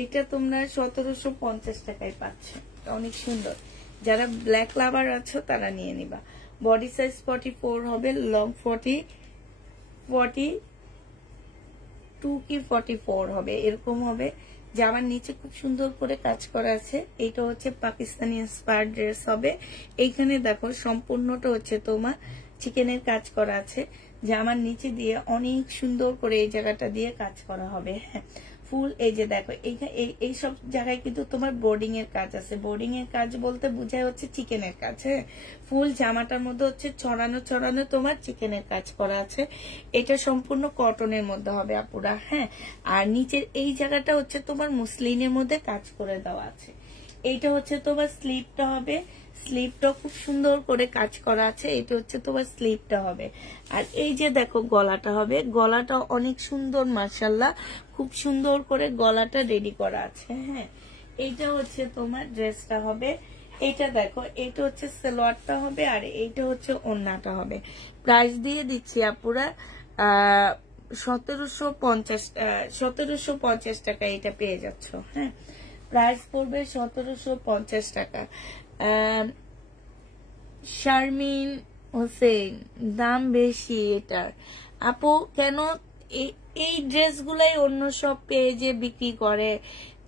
এইটা তোমরা 1750 টাকায় পাচ্ছ, অনেক সুন্দর। যারা ব্ল্যাক লাভার আছো তারা নিয়ে নিবা। বডি সাইজ 44 হবে, লং 42 কি 44 হবে, এরকম হবে। জামার নিচে খুব সুন্দর করে কাজ করা আছে। এইটা হচ্ছে পাকিস্তানি ইন্সপায়ার্ড ড্রেস হবে। এইখানে দেখো সম্পূর্ণটা হচ্ছে তোমার চিকেনের কাজ করা আছে। জামার নিচে দিয়ে অনেক সুন্দর করে এই জায়গাটা দিয়ে কাজ করা হবে। হ্যাঁ, ফুল এই যে দেখো এই সব জায়গায় কিন্তু তোমার বোর্ডিং এর কাজ আছে। বোর্ডিং এর কাজ বলতে বোঝায় হচ্ছে চিকেনের কাজ। হ্যাঁ, ফুল জামাটার মধ্যে হচ্ছে ছড়ানো তোমার চিকেনের কাজ করা আছে। এটা সম্পূর্ণ কটনের মধ্যে হবে আপুরা। হ্যাঁ, আর নিচের এই জায়গাটা হচ্ছে তোমার মুসলিনের মধ্যে কাজ করে দেওয়া আছে। এইটা হচ্ছে তোমার স্লিপটা হবে, স্লিপটা খুব সুন্দর করে কাজ করা আছে। এটা হচ্ছে তোমার স্লিপটা হবে। আর এই যে দেখো গলাটা হবে, গলাটা অনেক সুন্দর, মাশাআল্লাহ খুব সুন্দর করে গলাটা রেডি করা আছে। হ্যাঁ, এইটা হচ্ছে তোমার ড্রেসটা হবে। এইটা দেখো, এইটা হচ্ছে সালোয়ারটা হবে, আর এইটা হচ্ছে ওড়নাটা হবে। প্রাইস দিয়ে দিচ্ছি আপুরা 1750 টাকা এটা পেয়ে যাচ্ছ। হ্যাঁ, প্রাইস পড়বে 1750 টাকা। শারমিন হোসেন, দাম বেশি এটার। আপু কেন এই ড্রেসগুলাই অন্য সব পেজে বিক্রি করে,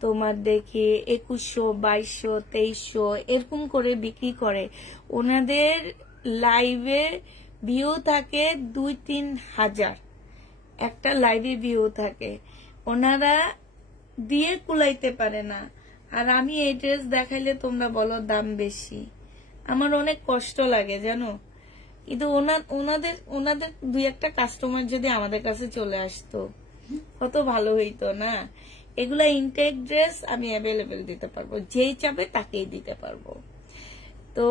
তোমার দেখি 2100, 2200, 2300 এরকম করে বিক্রি করে। ওনাদের লাইভে ভিউ থাকে 2-3 হাজার, একটা লাইভে ভিউ থাকে, ওনারা দিয়ে কুলাইতে পারে না। আর আমি এই ড্রেস দেখাইলে তোমরা বলো দাম বেশি, আমার অনেক কষ্ট লাগে জানো। কিন্তু ওনাদের 2-1টা কাস্টমার যদি আমাদের কাছে চলে আসতো কত ভালো হইতো না। এগুলা ইনটেক ড্রেস আমি অ্যাভেলেবেল দিতে পারবো, যেই চাবে তাকেই দিতে পারবো। তো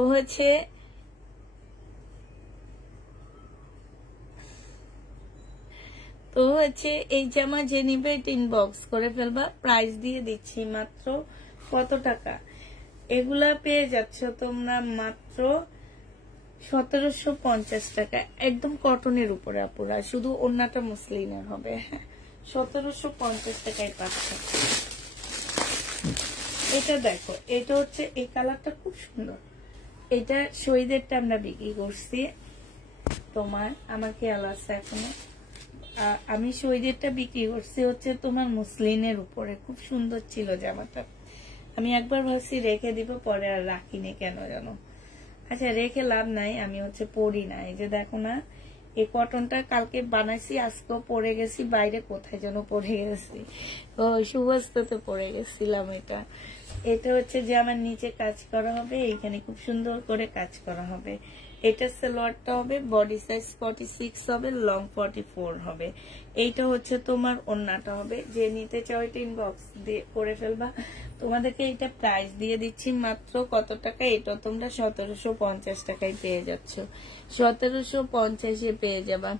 হচ্ছে এই জামা যে নিবে ইনবক্স করে ফেলবা, প্রাইস দিয়ে দিচ্ছি মাত্র কত টাকা। এগুলা পেয়ে যাচ্ছ তোমরা মাত্র 1750 টাকা, একদম কটনের উপরে আপুরা, শুধু ওন্নাটা মুসলিনের হবে। 1750 টাকায় পাচ্ছ। এটা দেখো, এটা হচ্ছে এই কালারটা খুব সুন্দর। এটা শহীদেরটা আমরা বিক্রি করছি, তোমার আমার খেয়াল আছে এখনো, আমি শহীদেরটা বিক্রি করছি হচ্ছে তোমার মুসলিনের উপরে, খুব সুন্দর ছিল জামাটা। আমি একবার ভাবছি রেখে দিব, পরে আর রাখিনি কেন জানো। আচ্ছা রেখে লাভ নাই, আমি হচ্ছে পরি না। এই যে দেখো না, এই কটনটা কালকে বানাইছি, আজকেও পরে গেছি, বাইরে কোথায় যেন পরে গেছি, ও সুবাস্তাতে পরে গেছিলাম। এটা হচ্ছে যে আমার নিচে কাজ করা হবে, এইখানে খুব সুন্দর করে কাজ করা হবে। এটা সালোয়ারটা হবে, বডি সাইজ 46 হবে, লং 44 হবে। এইটা হচ্ছে তোমার ওন্নাটা হবে। যে নিতে চাও এটা ইনবক্স দিয়ে করে ফেলবা। তোমাদেরকে এটা প্রাইস দিয়ে দিচ্ছি মাত্র কত টাকা, এটা তোমরা 1750 টাকায় পেয়ে যাচ্ছ। 1750-এ পেয়ে যাবা।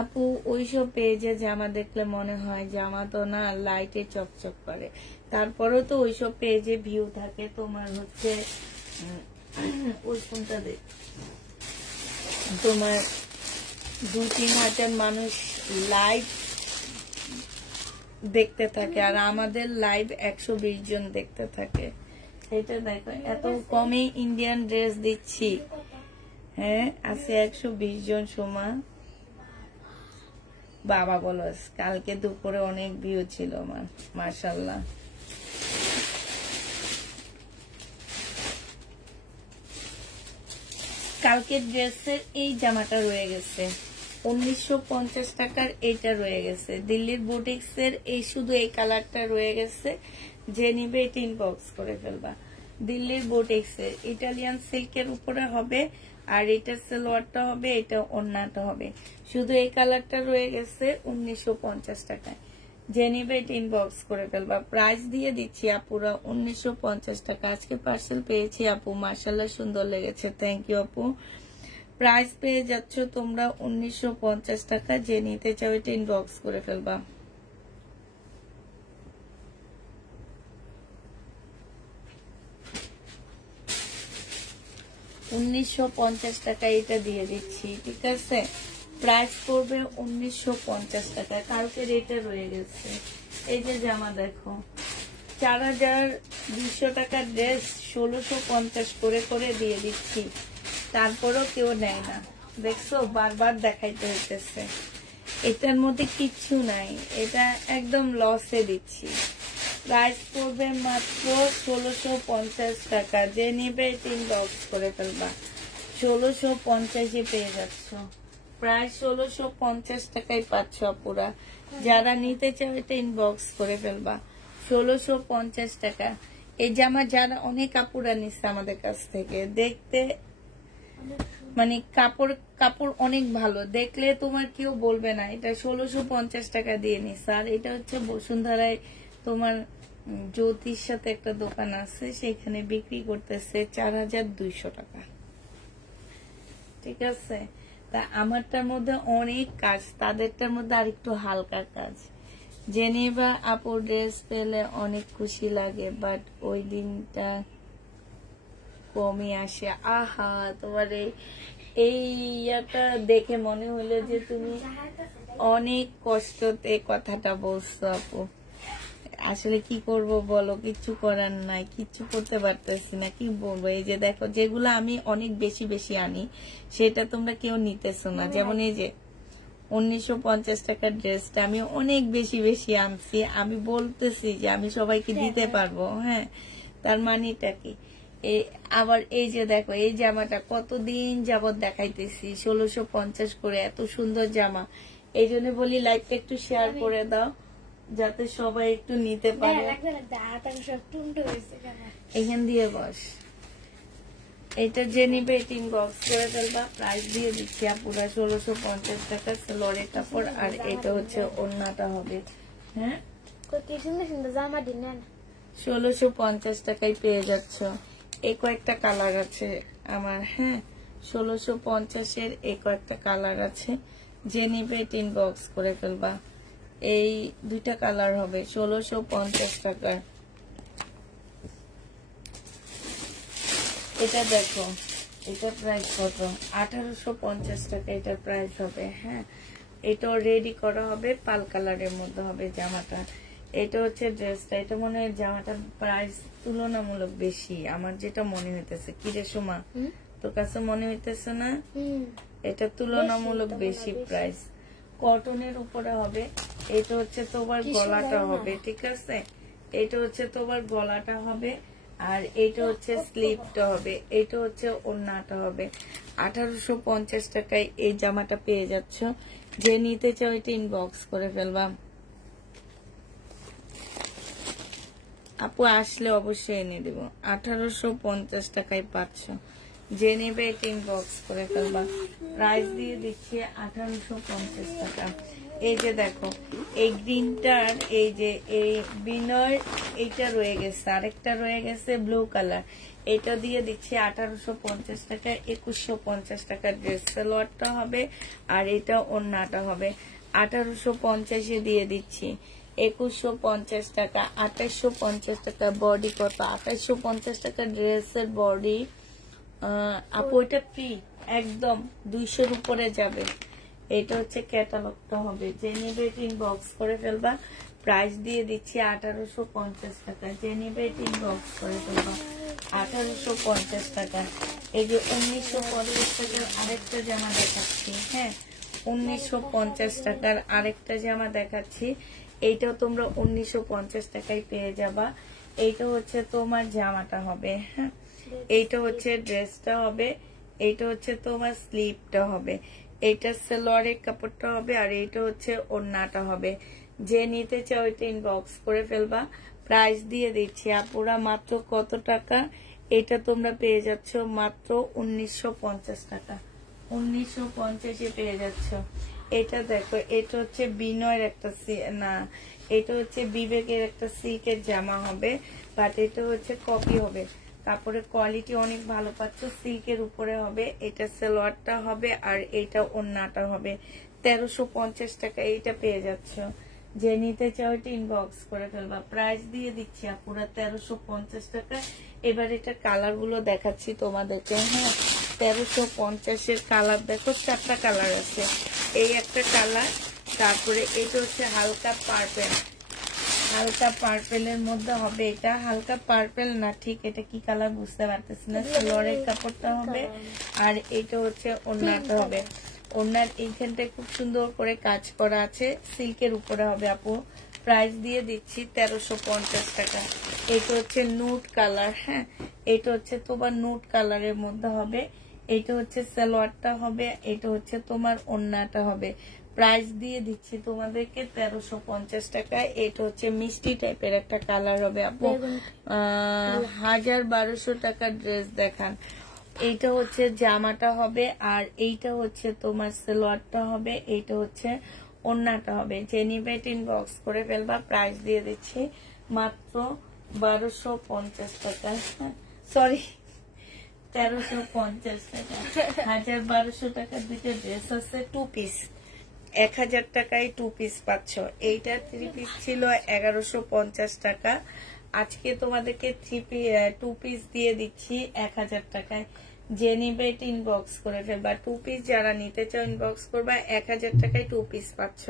আপু ওইসব পেজে জামা দেখলে মনে হয় জামা তো না, লাইটে চকচক করে, তারপরেও তো ওইসব পেজে ভিউ থাকে তোমার হচ্ছে ওই কোনটা দেখ, তোমার 2-3 হাজার মানুষ লাইভ দেখতে থাকে, আর আমাদের লাইভ 120 জন দেখতে থাকে। এটা দেখো, এত কমে ইন্ডিয়ান ড্রেস দিচ্ছি। হ্যাঁ আছে 120 জন সোমা। বাবা বলো, কালকে দুপুরে অনেক ভিউ ছিল আমার, মাশাআল্লাহ। কালকের ড্রেসের এই জামাটা রয়ে গেছে 1950 টাকার, এইটা রয়ে গেছে। দিল্লির বুটিক্সের এই শুধু এই কালারটা রয়ে গেছে, যে নিবে এটা ইনবক্স করে ফেলবা। দিল্লির বুটিক্সের ইটালিয়ান সিল্কের উপরে হবে, আর এটা সালোয়ারটা হবে, এটা ওন্নাটা হবে। শুধু এই কালারটা রয়ে গেছে 1950 টাকায়, যে নিবে এটা ইনবক্স করে ফেলবা। প্রাইস দিয়ে দিচ্ছি আপুরা 1950 টাকা। আজকে পার্সেল পেয়েছি আপু, মাশাআল্লাহ সুন্দর লেগেছে, থ্যাংক ইউ আপু। প্রাইস পেয়ে যাচ্ছ তোমরা 1950 টাকা, যে নিতে চাও এটা ইনবক্স করে ফেলবা। $1950 টাকা এটা দিয়ে দিচ্ছি, ঠিক আছে। প্রাইস পড়বে 1950 টাকা। কালকে রেটে রয়ে গেছে। এই যে জামা দেখো, 4200 টাকার ড্রেস 1650 করে করে দিয়ে দিচ্ছি, তারপরও কেউ নেয় না। দেখছো, বারবার দেখাইতে হইতেছে। এটার মধ্যে কিচ্ছু নাই, এটা একদম লসে দিচ্ছি। প্রাইস পড়বে মাত্র 1650 টাকা, যে নিবে ইনবক্স করে ফেলবা। 1650-এ পেয়ে যাচ্ছ, প্রায় 1650 টাকায় পাচ্ছ আপুরা। যারা নিতে চাও এটা ইনবক্স করে ফেলবা। 1650 টাকা এই জামা। যারা অনেক আপুরা নিচ্ছে আমাদের কাছ থেকে, দেখতে মানে কাপড় অনেক ভালো, দেখলে তোমার কেউ বলবে না এটা 1650 টাকা দিয়ে নিচ্ছে। আর এটা হচ্ছে বসুন্ধরায় তোমার জ্যোতির সাথে একটা দোকান আছে, সেখানে বিক্রি করতেছে 4200 টাকা, ঠিক আছে। তা আমারটার মধ্যে অনেক কাজ, তাদেরটার মধ্যে আরেকটু হালকা কাজ। জেনেভা আপু ড্রেস পেলে অনেক খুশি লাগে, বাট ওই দিনটা কমই আসে। আহা, তোমার এই ইয়াটা দেখে মনে হলো যে তুমি অনেক কষ্টতে কথাটা বলছো আপু। আসলে কি করব বলো, কিচ্ছু করার নাই, কিচ্ছু করতে পারতেছি না, কি বলবো। এই যে দেখো, যেগুলো আমি অনেক বেশি বেশি আনি সেটা তোমরা কেউ নিতেছো না। যেমন এই যে 1950 টাকার ড্রেসটা আমি অনেক বেশি বেশি আনছি। আমি বলতেছি যে আমি সবাইকে দিতে পারবো, হ্যাঁ, তার মানেটা কি? আবার এই যে দেখো, এই জামাটা কতদিন যাবত দেখাইতেছি, 1650 করে, এত সুন্দর জামা। এই জন্য বলি লাইভটা একটু শেয়ার করে দাও যাতে সবাই একটু নিতে পারে। এখান দিয়ে বস, এটা যে নিবে ইনবক্স করে ফেলবা। প্রাইস দিয়ে দিচ্ছি পুরা 1650 টাকা সেলরের কাপড়, আর এটা হচ্ছে ওড়নাটা হবে, হ্যাঁ 1650 টাকায় পেয়ে যাচ্ছ। এই কয়েকটা কালার আছে আমার, হ্যাঁ 1650-এর এই কয়েকটা কালার আছে, যে নিবে ইনবক্স করে ফেলবা। এই দুইটা কালার হবে 1650 টাকার। এটা দেখো, এটা প্রাইস কত? 1850 টাকা এটা প্রাইস হবে, হ্যাঁ। এটা রেডি করা হবে, পাল কালারের মধ্যে হবে জামাটা। এটা হচ্ছে ড্রেসটা। এটা মনে হয় জামাটার প্রাইস তুলনামূলক বেশি, আমার যেটা মনে হইতেছে। কি রে সুমা, তোর কাছে মনে হইতেছে না? এটা তুলনামূলক বেশি প্রাইস। কটনের উপরে হবে। এটা হচ্ছে তোমার গলাটা হবে, ঠিক আছে? এটা হচ্ছে তোমার গলাটা হবে, আর এটা হচ্ছে স্লিভটা হবে, এটা হচ্ছে ওড়নাটা হবে। 1850 টাকায় এই জামাটা পেয়ে যাচ্ছ। যে নিতে চাও এটা ইনবক্স করে ফেলবা। আপু আসলে অবশ্যই এনে দেব। 1850 টাকায় পাচ্ছ। যে নেবে এটা ইনবক্স করে ফেলবা। প্রাইস দিয়ে দিচ্ছি 1850 টাকা। এই যে দেখো, এই গ্রিনটার এই যে এই বিনয় এইটা রয়ে গেছে, আরেকটা রয়ে গেছে ব্লু কালার। এটা দিয়ে দিচ্ছি 1850 টাকা। 2150 টাকা ড্রেস সালোয়ারটা হবে, আর এটা ওড়নাটা হবে। 1850-এ দিয়ে দিচ্ছি। 2150 টাকা। 2850 টাকা বডি কত? 2850 টাকা ড্রেসের বডি। আপু এটা ফ্রি একদম, 200-র উপরে যাবে। এটা হচ্ছে ক্যাটালগটা হবে। যে নিবে ইনবক্স করে ফেলবা। প্রাইস দিয়ে দিচ্ছি 1850 টাকা। যে নিবে ইনবক্স করে ফেলবা। 1850 টাকা। এই যে 1950 টাকার আরেকটা জামা দেখাচ্ছি, হ্যাঁ 1950 টাকার আরেকটা জামা দেখাচ্ছি। এইটাও তোমরা 1950 টাকায় পেয়ে যাবা। এইটা হচ্ছে তোমার জামাটা হবে, হ্যাঁ এইটা হচ্ছে ড্রেসটা হবে, এইটা হচ্ছে তোমার স্লিভটা হবে, এইটা সালোয়ারের কাপড়টা হবে, আর এইটা হচ্ছে ওড়নাটা হবে। যে নিতে চাও এটা ইনবক্স করে ফেলবা। প্রাইস দিয়ে দিচ্ছি আপুরা মাত্র কত টাকা? এটা তোমরা পেয়ে যাচ্ছ মাত্র 1950 টাকা। 1950-এ পেয়ে যাচ্ছ। এটা দেখো, এটা হচ্ছে বিনয়ের একটা না, এটা হচ্ছে বিবেকের একটা সিল্কের জামা হবে, বাট এটা হচ্ছে কপি হবে। কাপড়ের কোয়ালিটি অনেক ভালো পাচ্ছ, সিল্কের উপরে হবে। এটা সালোয়ারটা হবে, আর এটা ওড়নাটা হবে। 1350 টাকা এইটা পেয়ে যাচ্ছ। যে নিতে চাও এটা ইনবক্স করে ফেলবা। প্রাইস দিয়ে দিচ্ছি আপুরা 1350 টাকা। এবার এটা কালার গুলো দেখাচ্ছি তোমাদেরকে, হ্যাঁ 1350-এর কালার দেখো, 4টা কালার আছে। এই একটা কালার, তারপরে এটা হচ্ছে হালকা পার্পেল, হালকা পার্পেলের মধ্যে হবে। এটা হালকা পার্পেল না, ঠিক এটা কি কালার বুঝতে পারতেছি না। সালোয়ারের কাপড়টা হবে, আর এটা হচ্ছে ওড়নাটা হবে। ওড়নার এইখানটায় খুব সুন্দর করে কাজ করা আছে, সিল্কের উপরে হবে আপু। প্রাইস দিয়ে দিচ্ছি 1350 টাকা। এটা হচ্ছে নুট কালার, হ্যাঁ এটা হচ্ছে তোমার নুট কালারের মধ্যে হবে। এটা হচ্ছে সালোয়ারটা হবে, এটা হচ্ছে তোমার ওড়নাটা হবে। প্রাইস দিয়ে দিচ্ছি তোমাদেরকে 1350 টাকায়। এটা হচ্ছে মিষ্টি টাইপের একটা কালার হবে আপু। 1200 টাকার ড্রেস দেখান। এইটা হচ্ছে জামাটা হবে, আর এইটা হচ্ছে তোমার সালোয়ারটা হবে, এইটা হচ্ছে ওড়নাটা হবে। যে নিবে ইনবক্স করে ফেলবা। প্রাইস দিয়ে দিচ্ছি মাত্র 1250 টাকা, সরি 1350 টাকা। 1200 টাকার দুটো ড্রেস আছে, 2 পিস। 1000 টাকায় 2 পিস পাচ্ছ। এইটা 3 পিস ছিল 1150 টাকা। আজকে তোমাদেরকে 2 পিস দিয়ে দিচ্ছি 1000 টাকায়। যে নিবে ইনবক্স করে ফেলবা। 2 পিস যারা নিতে চাও ইনবক্স করবা। 1000 টাকায় 2 পিস পাচ্ছ।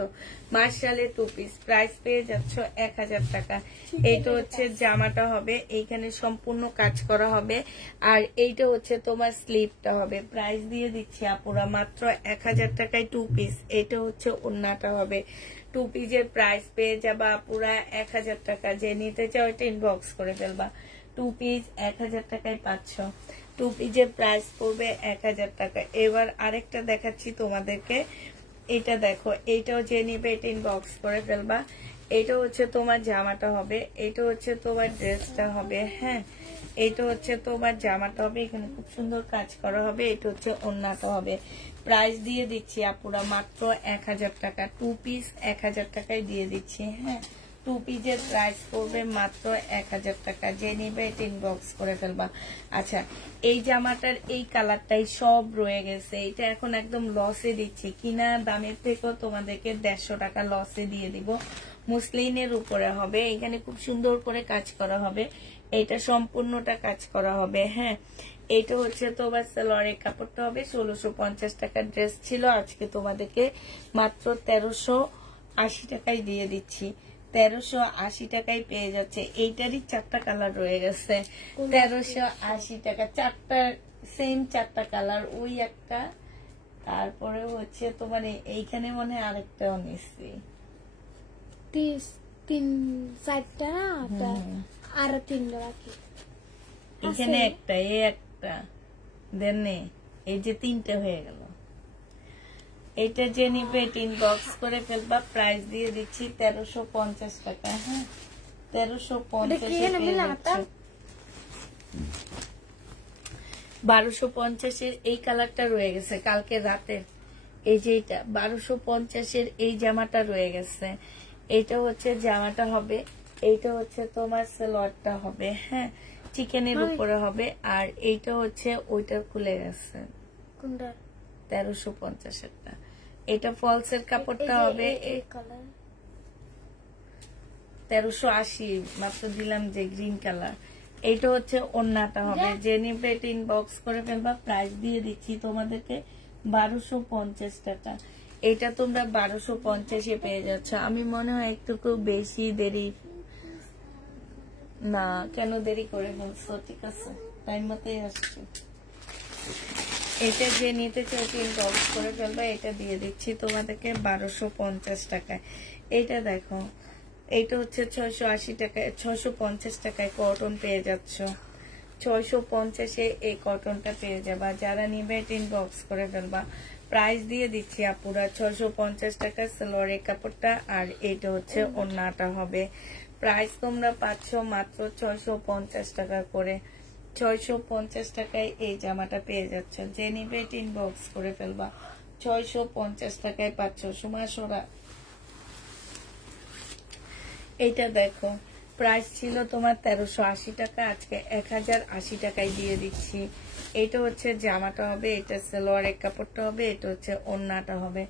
মার্শালের 2 পিস প্রাইস পেয়ে যাচ্ছ 1000 টাকা। এইটা হচ্ছে জামাটা হবে, এইখানে সম্পূর্ণ কাজ করা হবে। আর এইটা হচ্ছে তোমার স্লিপটা হবে। প্রাইস দিয়ে দিচ্ছি আপুরা মাত্র 1000 টাকায় 2 পিস। এটা হচ্ছে ওড়নাটা হবে। 2 পিসের প্রাইস পেয়ে যাবা আপুরা 1000 টাকা। যে নিতে চাও এটা ইনবক্স করে ফেলবা। 2 পিস 1000 টাকায় পাচ্ছ। 2 পিসের প্রাইস পড়বে 1000 টাকা। এবার আরেকটা দেখাচ্ছি তোমাদেরকে। এটা দেখো, এইটাও যে নিবে এটা ইনবক্স করে ফেলবা। এটা হচ্ছে তোমার জামাটা হবে, এটা হচ্ছে তোমার ড্রেসটা হবে। হ্যাঁ, এটা হচ্ছে তোমার জামাটা হবে, এখানে খুব সুন্দর কাজ করা হবে। এটা হচ্ছে ওড়নাটা হবে। প্রাইস দিয়ে দিচ্ছি আপুরা মাত্র 1000 টাকা। 2 পিস 1000 টাকায় দিয়ে দিচ্ছি। হ্যাঁ, 2 পিসের প্রাইস পড়বে মাত্র 1000 টাকা। যে নিবে এটা ইনবক্স করে ফেলবা। আচ্ছা, এই জামাটার এই কালারটাই সব রয়ে গেছে। এটা এখন একদম লসে দিচ্ছি, কিনা দামের থেকেও তোমাদেরকে 150 টাকা লসে দিয়ে দিব। মুসলিনের উপরে হবে, এখানে খুব সুন্দর করে কাজ করা হবে। এটা সম্পূর্ণটা কাজ করা হবে। হ্যাঁ, এটা হচ্ছে তোমার সালোয়ারের কাপড়টা হবে। 1650 টাকার ড্রেস ছিল, আজকে তোমাদেরকে মাত্র 1380 টাকায় দিয়ে দিচ্ছি। 1380 টাকায় পেয়ে যাচ্ছে। এইটারই 4টা কালার রয়ে গেছে। 1380 টাকা, 4টা সেম 4টা কালার। ওই একটা, তারপরে হচ্ছে তোমার এইখানে মনে হয় আরেকটাও নিচ্ছি। 3-4টা না, আর 3টা বাকি। এখানে একটা, এই একটা দেন, এই যে 3টে হয়ে গেল। এটা যে নিবে এটা ইনবক্স করে ফেলবা। প্রাইস দিয়ে দিচ্ছি 1350 টাকা। হ্যাঁ, 1350 1250 এই কালারটা রয়ে গেছে কালকে রাতে। এই যে এটা 1250 এই জামাটা রয়ে গেছে। এটা হচ্ছে জামাটা হবে, এইটা হচ্ছে তোমার সালোয়ারটা হবে। হ্যাঁ, চিকেনের উপরে হবে। আর এইটা হচ্ছে ওইটা খুলে গেছে, 1350 এটা ফলসের কাপড়টা হবে 1380 মাত্র দিলাম যে গ্রিন কালার। এইটা হচ্ছে ওড়নাটা হবে। যে নিবে এটা ইনবক্স করে ফেলবা। প্রাইস দিয়ে দিচ্ছি তোমাদেরকে 1250 টাকা। এটা তোমরা 1250 পেয়ে যাচ্ছ। আমি মনে হয় একটু বেশি দেরি না, কেন দেরি করে বলছো? ঠিক আছে, টাইম মতোই আসছে। এটা যে নিতে চাইছি ইনবক্স করে ফেলবা। এটা দিয়ে দিচ্ছি তোমাদেরকে 1250 টাকায়। এটা দেখো, এইটা হচ্ছে 680 টাকায়, 650 টাকায় কটন পেয়ে যাচ্ছ। 650 এই কটনটা পেয়ে যাবা। যারা নিবে এটা ইনবক্স করে ফেলবা। প্রাইস দিয়ে দিচ্ছি আপুরা 650 টাকা সালোয়ারের কাপড়টা। আর এটা হচ্ছে ওড়নাটা হবে। প্রাইস তোমরা পাচ্ছ মাত্র 650 টাকা করে। 650 টাকায় এই জামাটা পেয়ে যাচ্ছ। যে নিবে এটা ইনবক্স করে ফেলবা। 650 টাকায় পাচ্ছ। সুমাসরা এইটা দেখো, প্রাইস ছিল তোমার 1380 টাকা, আজকে 1080 টাকায় দিয়ে দিচ্ছি। এটা হচ্ছে জামাটা হবে, এটা সালোয়ারের কাপড়টা হবে, এটা হচ্ছে ওড়নাটা হবে।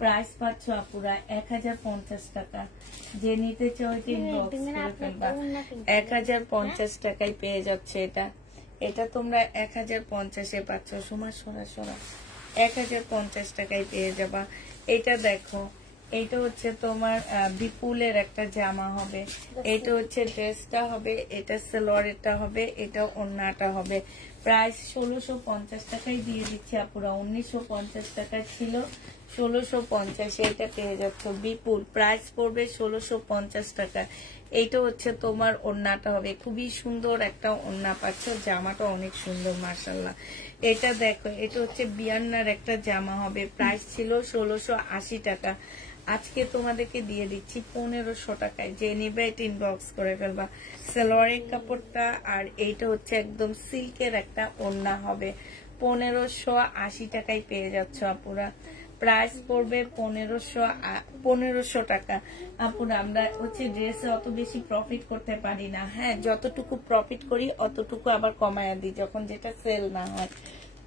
প্রাইস পাচ্ছ আপুরা 1050 টাকা। যে নিতে চাও এটা ইনবক্স করে ফেলবা। 1050 টাকায় পেয়ে যাচ্ছে এটা। এটা তোমরা 1050 পাচ্ছ। সুমাসরা 1050 টাকায় পেয়ে যাবা। এটা দেখো, এইটা হচ্ছে তোমার বিপুলের একটা জামা হবে। এটা হচ্ছে ড্রেসটা হবে, এটা সালোয়ারটা হবে, এটা ওড়নাটা হবে। প্রাইস 1650 টাকায় দিয়ে দিচ্ছি আপুরা। 1950 টাকা ছিল, 1650 এটা পেয়ে যাচ্ছ। বিপুল প্রাইস পড়বে 1650 টাকা। এইটা হচ্ছে তোমার ওড়নাটা হবে। খুবই সুন্দর একটা ওড়না পাচ্ছ। জামাটা অনেক সুন্দর মাশাআল্লাহ। এটা দেখো, এটা হচ্ছে বিয়ান্নার একটা জামা হবে। প্রাইস ছিল 1680 টাকা, আজকে তোমাদেরকে দিয়ে দিচ্ছি 1500 টাকায়। যে নিবে এটা ইনবক্স করে ফেলবা। সালোয়ারের কাপড়টা আর এইটা হচ্ছে একদম সিল্কের একটা ওড়না হবে। 1580 টাকায় পেয়ে যাচ্ছ আপুরা। প্রাইস পড়বে 1500 টাকা। আপুরা আমরা হচ্ছে ড্রেসে অত বেশি প্রফিট করতে পারি না। হ্যাঁ, যতটুকু প্রফিট করি অতটুকু আবার কমায়া দিই যখন যেটা সেল না হয়।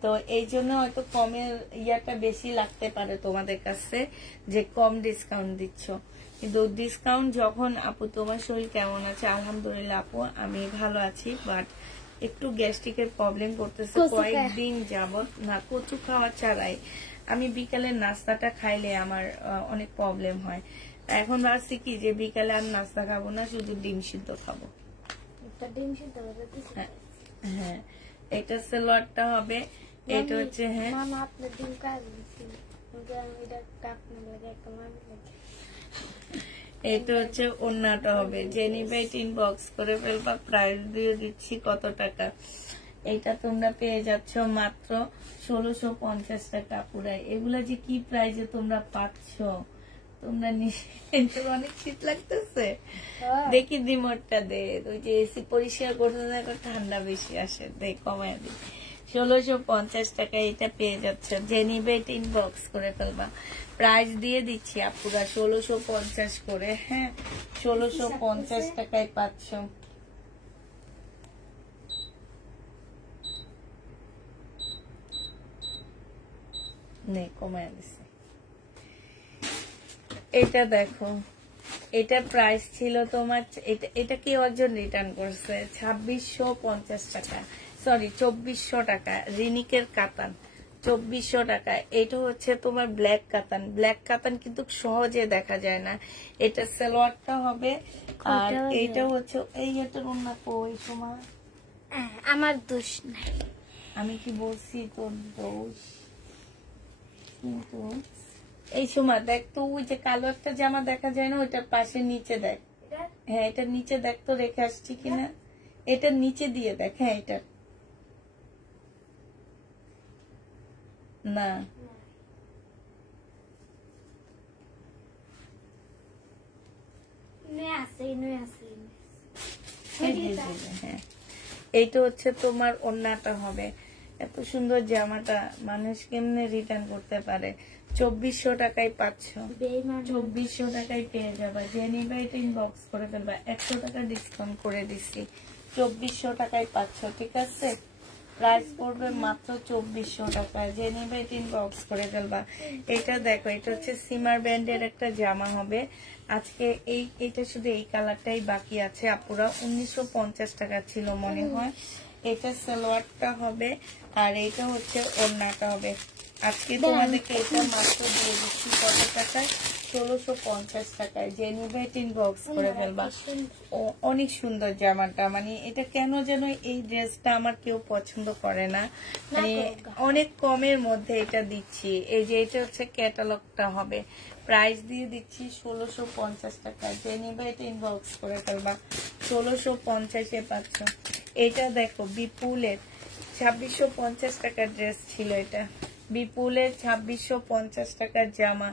তো এই জন্য হয়তো কমের ইয়াটা বেশি লাগতে পারে তোমাদের কাছে, যে কম ডিসকাউন্ট দিচ্ছ। কিন্তু ডিসকাউন্ট যখন, আপু তোমার শরীর কেমন আছে? আলহামদুলিল্লাহ আপু, আমি ভালো আছি। বাট একটু গ্যাস্ট্রিকের প্রবলেম করতেছে কয়েকদিন যাবত, না কচু খাওয়া ছাড়াই আমি বিকালের নাস্তাটা খাইলে আমার অনেক প্রবলেম হয়। এখন ভাবছি কি যে বিকালে আর নাস্তা খাবো না, শুধু ডিম সিদ্ধ খাবো। হ্যাঁ, এটা সালোয়ারটা হবে, এটা হচ্ছে হ্যাঁ এটা হচ্ছে ওড়নাটা হবে। যে নিবে ইনবক্স করে ফেলবা, প্রাইস দিয়ে দিচ্ছি কত টাকা। এটা তোমরা পেয়ে যাচ্ছ মাত্র 1650 টাকা পুরাই। এগুলা যে কি প্রাইজে তোমরা পাচ্ছ, তোমরা অনেক শীত লাগতেছে, দেখি রিমোটটা দে, ওই যে এসি পরিষ্কার করতে থাকো, ঠান্ডা বেশি আসে, দেখ কমায় দিই। 1650 টাকা এটা পেয়ে যাচ্ছ, যে নিবে এটা ইনবক্স করে ফেলবা। প্রাইস দিয়ে দিচ্ছি আপুরা 1650 করে। হ্যাঁ, 1650 টাকায় পাচ্ছ। নেই, কমায় দিছে। এটা দেখো, এটা প্রাইস ছিল তোমার, এটা কেউ একজন রিটার্ন করছে 2650 টাকা, সরি 2400 টাকা। রিনিকের কাতান 2400 টাকা। এটা হচ্ছে তোমার ব্ল্যাক কাতান। ব্ল্যাক কাতান কিন্তু সহজে দেখা যায় না। এটা সালোয়ারটা হবে, আর এইটা হচ্ছে এই এটার অন্য কই সময় আমার দোষ নাই, আমি কি বলছি তোর দোষ? কিন্তু এই সময় দেখ তো, ওই যে কালো একটা জামা দেখা যায় না, ওইটার পাশে নিচে দেখ। হ্যাঁ, এটার নিচে দেখ তো রেখে আসছি কিনা, এটার নিচে দিয়ে দেখ। হ্যাঁ, এটা না, হ্যাঁ, এইটা হচ্ছে তোমার ওড়নাটা হবে। এত সুন্দর জামাটা মানুষ কেমনে রিটার্ন করতে পারে? 2400 টাকায় পাচ্ছ, 2400 টাকায় পেয়ে যাবা। যে নিবে এটা ইনবক্স করে ফেলবা, 100 টাকা ডিসকাউন্ট করে দিচ্ছি, 2400 টাকায় পাচ্ছ। ঠিক আছে, প্রাইস পড়বে মাত্র 2400 টাকা। যে নিবে এটা ইনবক্স করে ফেলবা। এটা দেখো, এটা হচ্ছে সিমার ব্র্যান্ডের একটা জামা হবে। আজকে এইটা শুধু এই কালারটাই বাকি আছে আপুরা। 1950 টাকা ছিল মনে হয়। এটা সালোয়ারটা হবে, আর এটা হচ্ছে ওড়নাটা হবে। আজকে তোমাদেরকে এটা মাত্র দিয়ে দিচ্ছি কত টাকায়? 1650 টাকায়। যে নিবে এটা ইনবক্স করে ফেলবা। অনেক সুন্দর জামাটা, মানে এটা কেন যেন এই ড্রেসটা আমার কেউ পছন্দ করে না, মানে অনেক কমের মধ্যে এটা দিচ্ছি। এই যে এটা হচ্ছে ক্যাটালগটা হবে, প্রাইস দিয়ে দিচ্ছি 1650 টাকা। যে নিবে এটা ইনবক্স করে ফেলবা, 1650-এ পাচ্ছ। এটা দেখো, বিপুলের 2650 টাকার ড্রেস ছিল এটা, বিপুলের 2650 টাকার জামা।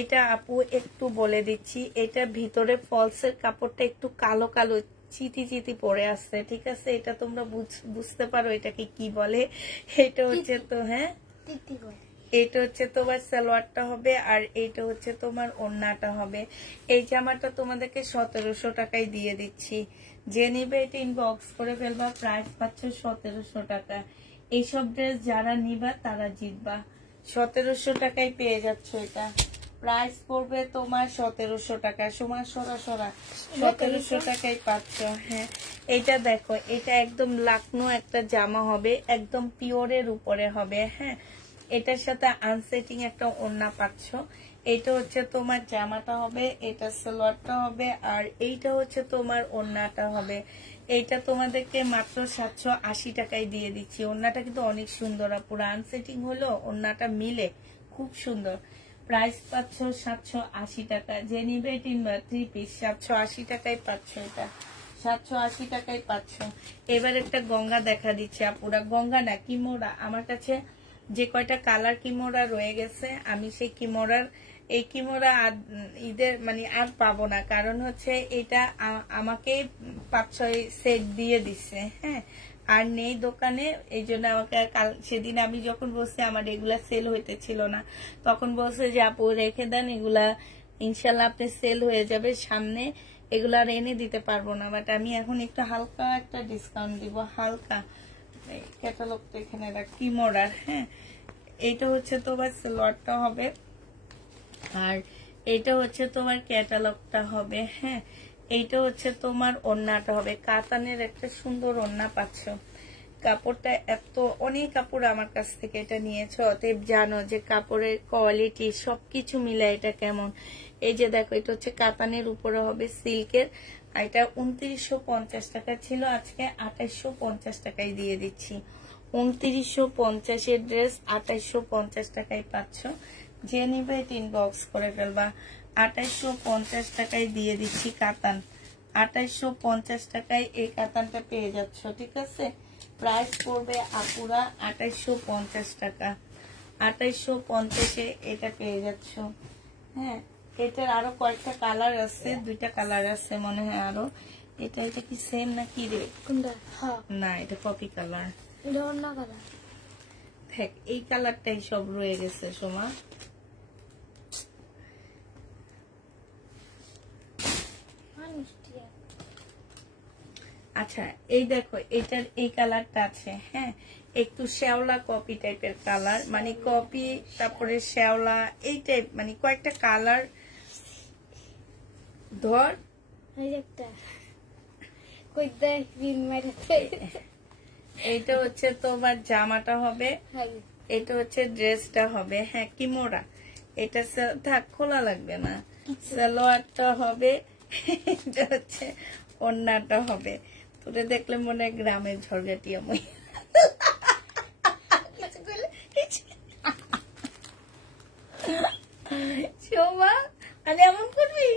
এটা আপু একটু বলে দিচ্ছি, এটা ভিতরে ফলসের কাপড়টা একটু কালো কালো চিতি চিতি পড়ে আসছে। ঠিক আছে, এটা তোমরা বুঝতে পারো এটাকে কি বলে। এটা হচ্ছে তো হ্যাঁ, এটা হচ্ছে তোমার সালোয়ারটা হবে, আর এইটা হচ্ছে তোমার ওড়নাটা হবে। এই জামাটা তোমাদেরকে 1700 টাকায় দিয়ে দিচ্ছি। যে নিবে এটা ইনবক্স করে ফেলবা, প্রাইস পাচ্ছ 1700 টাকা। এইসব ড্রেস যারা নিবা তারা জিতবা। 1700 টাকায় পেয়ে যাচ্ছ এটা। প্রাইস পড়বে তোমার 1700 টাকা। সমান সরাসরা 1700 টাকায় পাচ্ছ। হ্যাঁ, এটা দেখো, এটা একদম লাকনো একটা জামা হবে, একদম পিওরের উপরে হবে। হ্যাঁ, এটার সাথে আনসেটিং একটা ওড়না পাচ্ছ। এটা হচ্ছে তোমার জামাটা হবে, এটা সালোয়ারটা হবে, আর এইটা হচ্ছে তোমার ওড়নাটা হবে। এইটা তোমাদেরকে মাত্র 780 টাকায় দিয়ে দিচ্ছি। ওড়নাটা কিন্তু অনেক সুন্দর, পুরো আনসেটিং হলো, ওড়নাটা মিলে খুব সুন্দর। প্রাইস পাচ্ছ 780 টাকা। যে নিবে 3 পিস 780 টাকায় পাচ্ছ। এটা 780 টাকায় পাচ্ছ। এবার একটা গঙ্গা দেখা দিচ্ছে আপুরা, গঙ্গা না কিমোরা। আমার কাছে যে কয়টা কালার কিমোরা রয়ে গেছে, আমি সেই কিমোরার এই কিমোরা ঈদের মানে আর পাবো না, কারণ হচ্ছে এটা আমাকে 5-6 সেট দিয়ে দিচ্ছে। হ্যাঁ, আর নেই দোকানে, এই জন্য আমাকে সেদিন আমি যখন বলছি আমার এগুলা সেল হইতেছিল না, তখন বলছে যে আপু রেখে দেন, এগুলা ইনশাল্লাহ আপনি সেল হয়ে যাবে সামনে, এগুলা আর এনে দিতে পারবো না, বাট আমি এখন একটু হালকা একটা ডিসকাউন্ট দিব, হালকা। ক্যাটালগটা এখানে রাখ, কিমোরার। হ্যাঁ, এইটা হচ্ছে তোমার সালোয়ারটা হবে, আর এইটা হচ্ছে তোমার ক্যাটালগটা হবে। হ্যাঁ, এইটা হচ্ছে তোমার ওড়নাটা হবে, কাতানের একটা সুন্দর ওড়না পাচ্ছ। কাপড়টা এত, অনেক কাপড় আমার কাছ থেকে এটা নিয়েছো, অতএব জানো যে কাপড়ের কোয়ালিটি সবকিছু মিলে এটা কেমন। এই যে দেখো, এটা হচ্ছে কাতানের উপরে হবে সিল্কের, আর এটা 2950 টাকা ছিল, আজকে 2850 টাকায় দিয়ে দিচ্ছি। 2950 ড্রেস 2850 টাকায় পাচ্ছ। যে নিবে ইনবক্স করে ফেলবা। 2850 টাকায় দিয়ে দিচ্ছি কাতান। 2850 টাকায় এই কাতানটা পেয়ে যাচ্ছ, ঠিক আছে। প্রাইস পড়বে আপুরা 2850 টাকা। 2850-এ এটা পেয়ে যাচ্ছ। হ্যাঁ, এটার আরো কয়েকটা কালার আছে, 2টা কালার আছে মনে হয় আরো। এটা কি সেম নাকি রে? কোনটা? হ্যাঁ, না, এটা কপি কালার। এটা অন্য কালার। দেখ, এই কালারটাই সব রয়ে গেছে সোমা। আচ্ছা, এই দেখো, এটার এই কালারটা আছে। হ্যাঁ, একটু শ্যাওলা কপি টাইপের কালার, মানে কপি তারপরে শ্যাওলা এই টাইপ, মানে কয়েকটা কালার। ধর এইটা হচ্ছে তোমার জামাটা হবে, এটা হচ্ছে ড্রেসটা হবে। হ্যাঁ, কিমোরা। এটা থাক, খোলা লাগবে না। সালোয়ারটা হবে, এটা হচ্ছে ওড়নাটা হবে। তোরে দেখলে মনে হয় গ্রামের ঝরগাটিয়া মই। সোমা, আরে এমন করবি?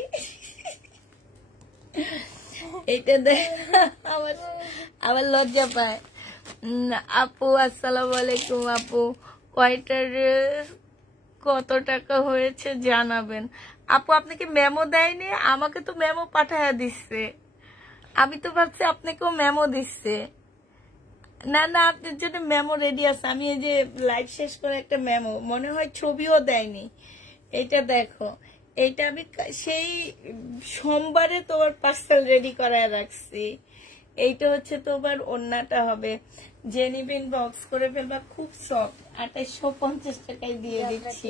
এটা দেখ, আমার লজ্জা পায়। আপু আসসালামু আলাইকুম। আপু, কয়টা ড্রেস কত টাকা হয়েছে জানাবেন। আপু, আপনাকে মেমো দেয়নি? আমাকে তো মেমো পাঠায়া দিচ্ছে। আমি তো ভাবছি আপনাকেও মেমো দিচ্ছে। না না, আপনার জন্য মেমো রেডি আছে। আমি এই যে লাইভ শেষ করে একটা মেমো, মনে হয় ছবিও দেয়নি। এটা দেখো, এটা আমি সেই সোমবারে তোমার পার্সেল রেডি করায় রাখছি। এইটা হচ্ছে তোমার ওড়নাটা হবে। যে নিবেন বক্স করে ফেলবা, খুব সফট। 2850 টাকায় দিয়ে দিচ্ছি।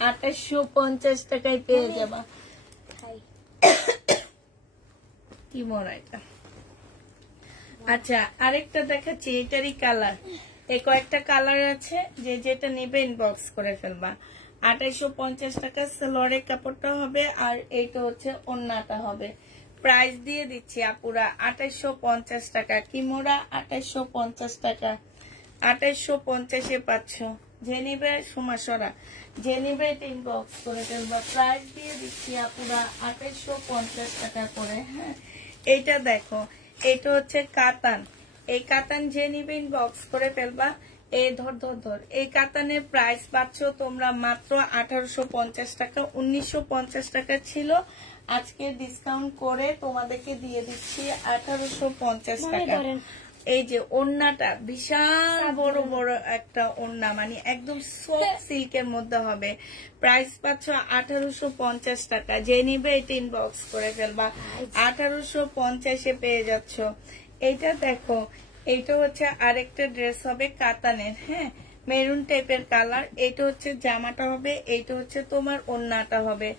2850 টাকায় পেয়ে যাবা। কি মনে এটা? আচ্ছা, আরেকটা দেখাচ্ছি, এটারই কালার। এই কয়েকটা কালার আছে, যে যেটা নিবে ইনবক্স করে ফেলবা। 2850 টাকা সালোয়ারের কাপড়টা হবে, আর এইটা হচ্ছে ওড়নাটা হবে। প্রাইস দিয়ে দিচ্ছি আপুরা 2850 টাকা। কিমোরা 2850 টাকা। 2850-এ পাচ্ছ। যে নিবে সুমাসরা, যে নিবে ইনবক্স করে ফেলবা। প্রাইস দিয়ে দিচ্ছি আপুরা 2850 টাকা করে। হ্যাঁ, এইটা দেখো, এটা হচ্ছে কাতান। এই কাতান যে নিবে ইনবক্স করে ফেলবা। এই ধর এই কাতানের প্রাইস পাচ্ছ তোমরা মাত্র 1850 টাকা। 1950 টাকা ছিল, আজকে ডিসকাউন্ট করে তোমাদেরকে দিয়ে দিচ্ছি 1850 টাকা। এই যে ওড়নাটা বিশাল বড় বড় একটা ওড়না, মানে একদম সফট সিল্কের মধ্যে হবে। প্রাইস পাচ্ছ 1850 টাকা। যে নিবে এটা ইনবক্স করে ফেলবা। 1850-এ পেয়ে যাচ্ছ। এইটা দেখো, এইটা হচ্ছে আরেকটা ড্রেস হবে কাতানের। হ্যাঁ, মেরুন টাইপের কালার। এইটা হচ্ছে জামাটা হবে, এইটা হচ্ছে তোমার ওড়নাটা হবে।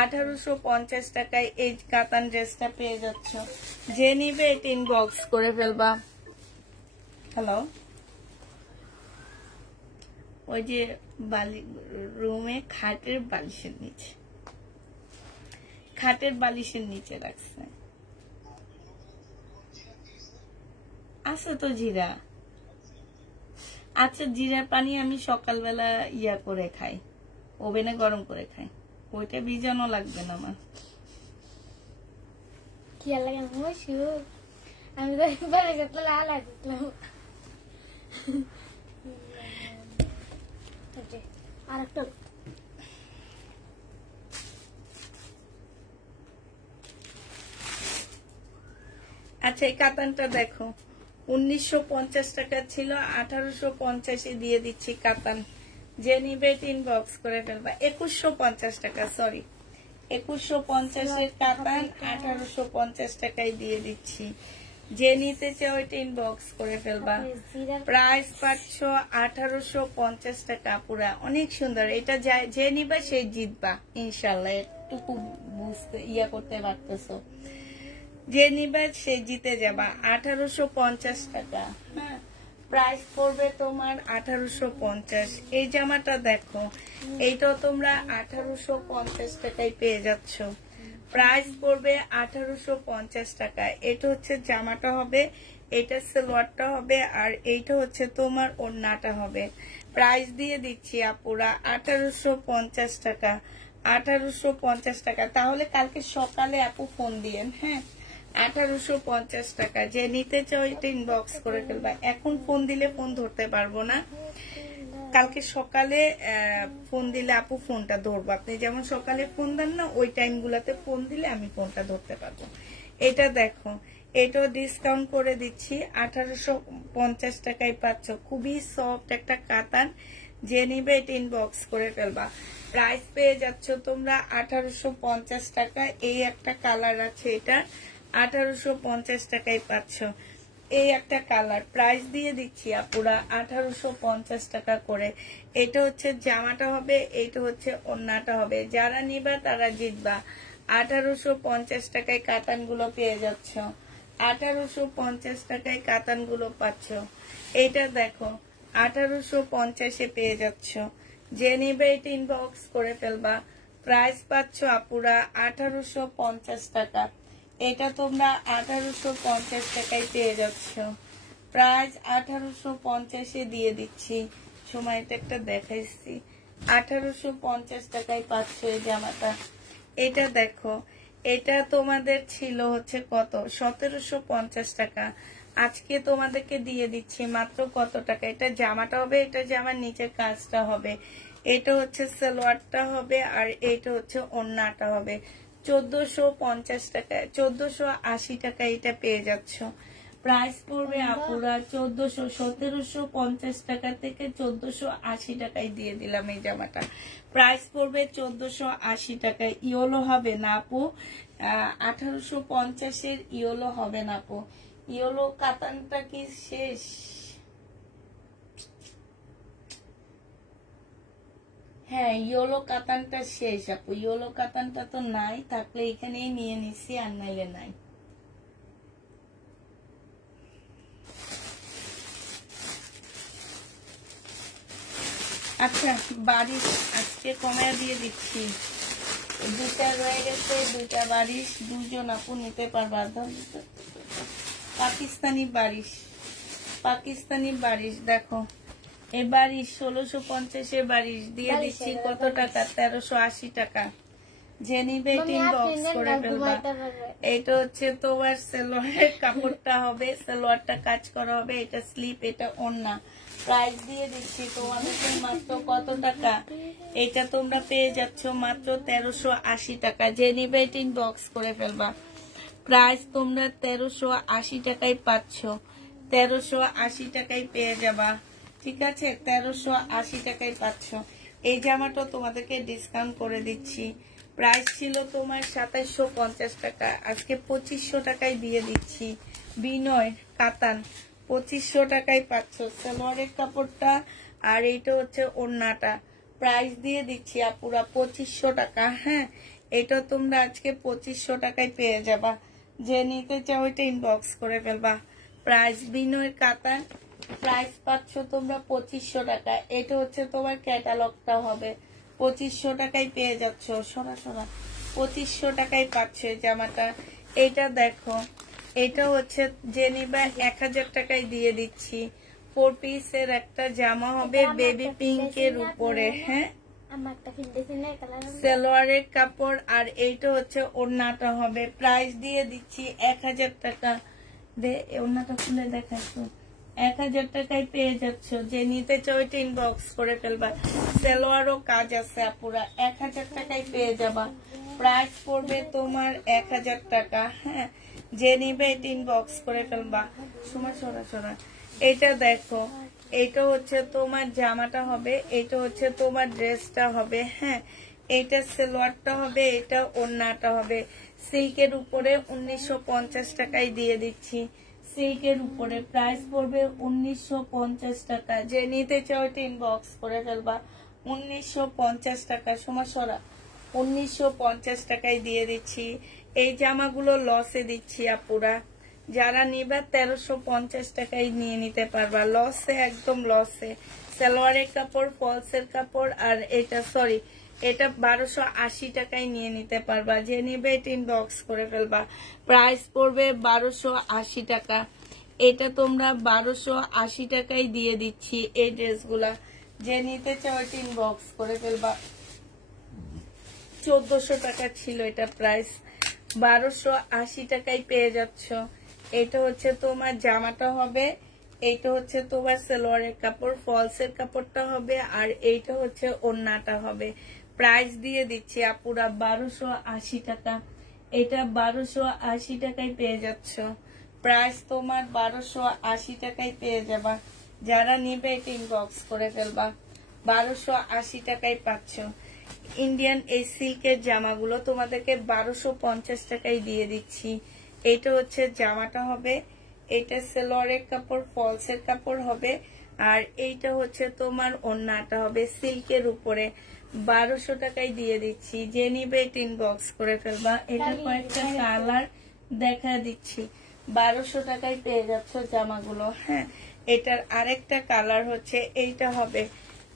1850 টাকায় এই কাতান ড্রেসটা পেয়ে যাচ্ছ। যে নিবে এটা ইনবক্স করে ফেলবা। হ্যালো, ওই যে রুমে খাটের বালিশের নিচে, খাটের বালিশের নিচে রাখছে। আছে তো জিরা। আচ্ছা, জিরার পানি আমি সকালবেলা ইয়া করে খাই, ওভেনে গরম করে খাই। ওইটা ভিজানো লাগবে না আমার। কি লাগে? আমি তো লাল আসলাম। আরেকটা আচ্ছা, এই কাতানটা দেখো, 1950 টাকা ছিল, 1850-এ দিয়ে দিচ্ছি কাতান। যে নিবে ইনবক্স করে ফেলবা। 2150 টাকা, সরি, 2150-এর কাতান 1850 টাকায় দিয়ে দিচ্ছি। যে নিতে চাও এটা ইনবক্স করে ফেলবা। প্রাইস পাচ্ছ 1850 টাকা পুরা। অনেক সুন্দর। এটা যে নিবা সেই জিতবা ইনশাল্লাহ। একটু বুঝতে ইয়া করতে পারতেছো। যে নিবা সে জিতে যাবা। 1850 টাকা। হ্যাঁ, প্রাইস পড়বে তোমার 1850। এই জামাটা দেখো, এইটাও তোমরা 1850 টাকায় পেয়ে যাচ্ছ। প্রাইস পড়বে 1850 টাকা। এটা হচ্ছে জামাটা হবে, এটা সালোয়ারটা হবে, আর এইটা হচ্ছে তোমার ওড়নাটা হবে। প্রাইস দিয়ে দিচ্ছি আপুরা 1850 টাকা। 1850 টাকা। তাহলে কালকে সকালে আপু ফোন দিয়েন, হ্যাঁ। 1850 টাকা। যে নিতে চাও এটা ইনবক্স করে ফেলবা। এখন ফোন দিলে ফোন ধরতে পারবো না, কালকে সকালে ফোন দিলে আপু ফোনটা ধরবো। আপনি যেমন সকালে ফোন দেন না, ওই টাইম গুলাতে ফোন দিলে আমি ফোনটা ধরতে পারবো। এটা দেখো, এটাও ডিসকাউন্ট করে দিচ্ছি, 1850 টাকায় পাচ্ছ। খুবই সফট একটা কাতান, যে নিবে এটা ইনবক্স করে ফেলবা। প্রাইস পেয়ে যাচ্ছ তোমরা 1850 টাকা। এই একটা কালার আছে, এটা 1850 টাকায় পাচ্ছ। এই একটা কালার, প্রাইস দিয়ে দিচ্ছি আপুরা 1850 টাকা করে। এটা হচ্ছে জামাটা হবে, এইটা হচ্ছে ওড়নাটা হবে। যারা নিবা তারা জিতবা। 1850 টাকায় কাতানগুলো পেয়ে যাচ্ছ। 1850 টাকায় কাতানগুলো পাচ্ছ। এইটা দেখো, 1850-এ পেয়ে যাচ্ছ। যে নিবে এটা ইনবক্স করে ফেলবা। প্রাইস পাচ্ছ আপুরা 1850 টাকা। এটা তোমরা 1850 টাকায় পেয়ে যাচ্ছ। প্রাইস 1850-এ দিয়ে দিচ্ছি। সময়টা একটা দেখাইছি, 1850 টাকায় পাচ্ছ এই জামাটা। এটা দেখো, এটা তোমাদের ছিল হচ্ছে কত, 1750 টাকা। আজকে তোমাদেরকে দিয়ে দিচ্ছি মাত্র কত টাকা। এটা জামাটা হবে, এটা জামার নিচের কাজটা হবে, এটা হচ্ছে সালোয়ারটা হবে, আর এটা হচ্ছে ওড়নাটা হবে। 1450 টাকা, 1480 টাকা এটা পেয়ে যাচ্ছ। প্রাইস পড়বে আপুরা 1750 টাকা থেকে 1480 টাকায় দিয়ে দিলাম এই জামাটা। প্রাইস পড়বে 1480 টাকা। ইয়েলো হবে না আপু, 1850-এর ইয়েলো হবে না আপু। ইয়েলো কাতানটা কি শেষ? হ্যাঁ, ইয়েলো কাতানটা শেষ আপু। ইয়েলো কাতানটা তো নাই, থাকলে এখানেই নিয়ে নিছি, আর নাইলে নাই। আচ্ছা, বারিশ আজকে কমায় দিয়ে দিচ্ছি। দুটা রয়ে গেছে, দুটা বারিশ, দুজন আপু নিতে পারবা। পাকিস্তানি বারিশ, পাকিস্তানি বারিশ দেখো, এ বারিশ 1650-এর বারিশ দিয়ে দিচ্ছি কত টাকা, 1380 টাকা। যে নিবে ইনবক্স করে ফেলবা। এটা হচ্ছে তোমার সালোয়ারের কাপড়টা হবে, সালোয়ারটা কাজ করা হবে, এটা স্লিপ, এটা ওড়না। প্রাইস দিয়ে দিচ্ছি তোমাদেরকে মাত্র কত টাকা, এটা তোমরা পেয়ে যাচ্ছ মাত্র 1380 টাকা। যে নিবে ইনবক্স করে ফেলবা। প্রাইস তোমরা 1380 টাকায় পাচ্ছ। 1380 টাকায় পেয়ে যাবা, ঠিক আছে। 1380 টাকায় পাচ্ছ। এই জামাটা তোমাদেরকে ডিসকাউন্ট করে দিচ্ছি। প্রাইস ছিল তোমার 2750 টাকা, আজকে 2500 টাকায় দিয়ে দিচ্ছি। বিনয় কাতান 2500 টাকায় পাচ্ছ। সালোয়ারের কাপড়টা, আর এইটা হচ্ছে ওড়নাটা। প্রাইস দিয়ে দিচ্ছি আপুরা 2500 টাকা। হ্যাঁ, এটা তোমরা আজকে 2500 টাকায় পেয়ে যাবা। যে নিতে চাও এটা ইনবক্স করে ফেলবা। প্রাইস বিনয় কাতান, প্রাইস পাচ্ছ তোমরা 2500 টাকা। এটা হচ্ছে তোমার ক্যাটালগটা হবে, 2500 টাকায় পেয়ে যাচ্ছ। সরাসরি 2500 টাকায় পাচ্ছ জামাটা। এটা দেখো, এটা হচ্ছে যে নিবা 1000 টাকায় দিয়ে দিচ্ছি। 4 পিসের একটা জামা হবে বেবি পিঙ্কের উপরে। হ্যাঁ, সালোয়ারের কাপড়, আর এইটা হচ্ছে ওড়নাটা হবে। প্রাইস দিয়ে দিচ্ছি 1000 টাকা। দে ওড়নাটা খুলে দেখাচ্ছ, 1000 টাকায় পেয়ে যাচ্ছ। যে নিতে চাও এটা ইনবক্স করে ফেলবা। সালোয়ারও কাজ আছে আপুরা, 1000 টাকায় পেয়ে যাবা। প্রাইস পড়বে তোমার 1000 টাকা। হ্যাঁ, যে নিবে এটা ইনবক্স করে ফেলবা। সময় সরাসরি এটা দেখো, এটা হচ্ছে তোমার জামাটা হবে, এটা হচ্ছে তোমার ড্রেসটা হবে। হ্যাঁ, এটা সালোয়ারটা হবে, এটা ওড়নাটা হবে। সিল্কের উপরে 1950 টাকায় দিয়ে দিচ্ছি। সিল্কের উপরে প্রাইস পড়বে 1950 টাকা। যে নিতে চাও এটা ইনবক্স করে ফেলবা। 1950 টাকা। সমাসরা 1950 টাকায় দিয়ে দিচ্ছি। এই জামাগুলো লসে দিচ্ছি আপুরা, যারা নিবা 1350 টাকায় নিয়ে নিতে পারবা, লসে, একদম লসে। সালোয়ারের কাপড়, ফলসের কাপড়, আর এটা সরি এটা 1280 টাকায় নিয়ে নিতে পারবা। যে নিবে এটা ইনবক্স করে ফেলবা। প্রাইস পড়বে 1280 টাকা। এটা তোমরা 1280 টাকায় দিয়ে দিচ্ছি এই ড্রেসগুলা। যে নিতে চাও এটা ইনবক্স করে ফেলবা। 1400 টাকা ছিল এটা প্রাইস, 1280 টাকায় পেয়ে যাচ্ছ। এটা হচ্ছে তোমার জামাটা হবে, এইটা হচ্ছে তোমার সালোয়ারের কাপড়, ফলসের কাপড়টা হবে, আর এইটা হচ্ছে ওড়নাটা হবে। প্রাইস দিয়ে দিচ্ছি আপুরা 1280 টাকা। এটা 1280 টাকায় পেয়ে যাচ্ছ। প্রাইস তোমার 1280 টাকায় পেয়ে যাবা। যারা নিবে এটা ইনবক্স করে ফেলবা। 1280 টাকায় পাচ্ছ। ইন্ডিয়ান এই সিল্কের জামাগুলো তোমাদেরকে 1250 টাকায় দিয়ে দিচ্ছি। এটা হচ্ছে জামাটা হবে, এটা সালোয়ারের কাপড়, ফলসের কাপড় হবে, আর এইটা হচ্ছে তোমার ওড়নাটা হবে সিল্কের উপরে। 1200 টাকায় দিয়ে দিচ্ছি। যে নিবে এটা ইনবক্স করে ফেলবা। এটা কয়েকটা কালার দেখা দিচ্ছি। 1200 টাকায় পেয়ে যাচ্ছ জামাগুলো। হ্যাঁ, এটার আরেকটা কালার হচ্ছে এইটা হবে।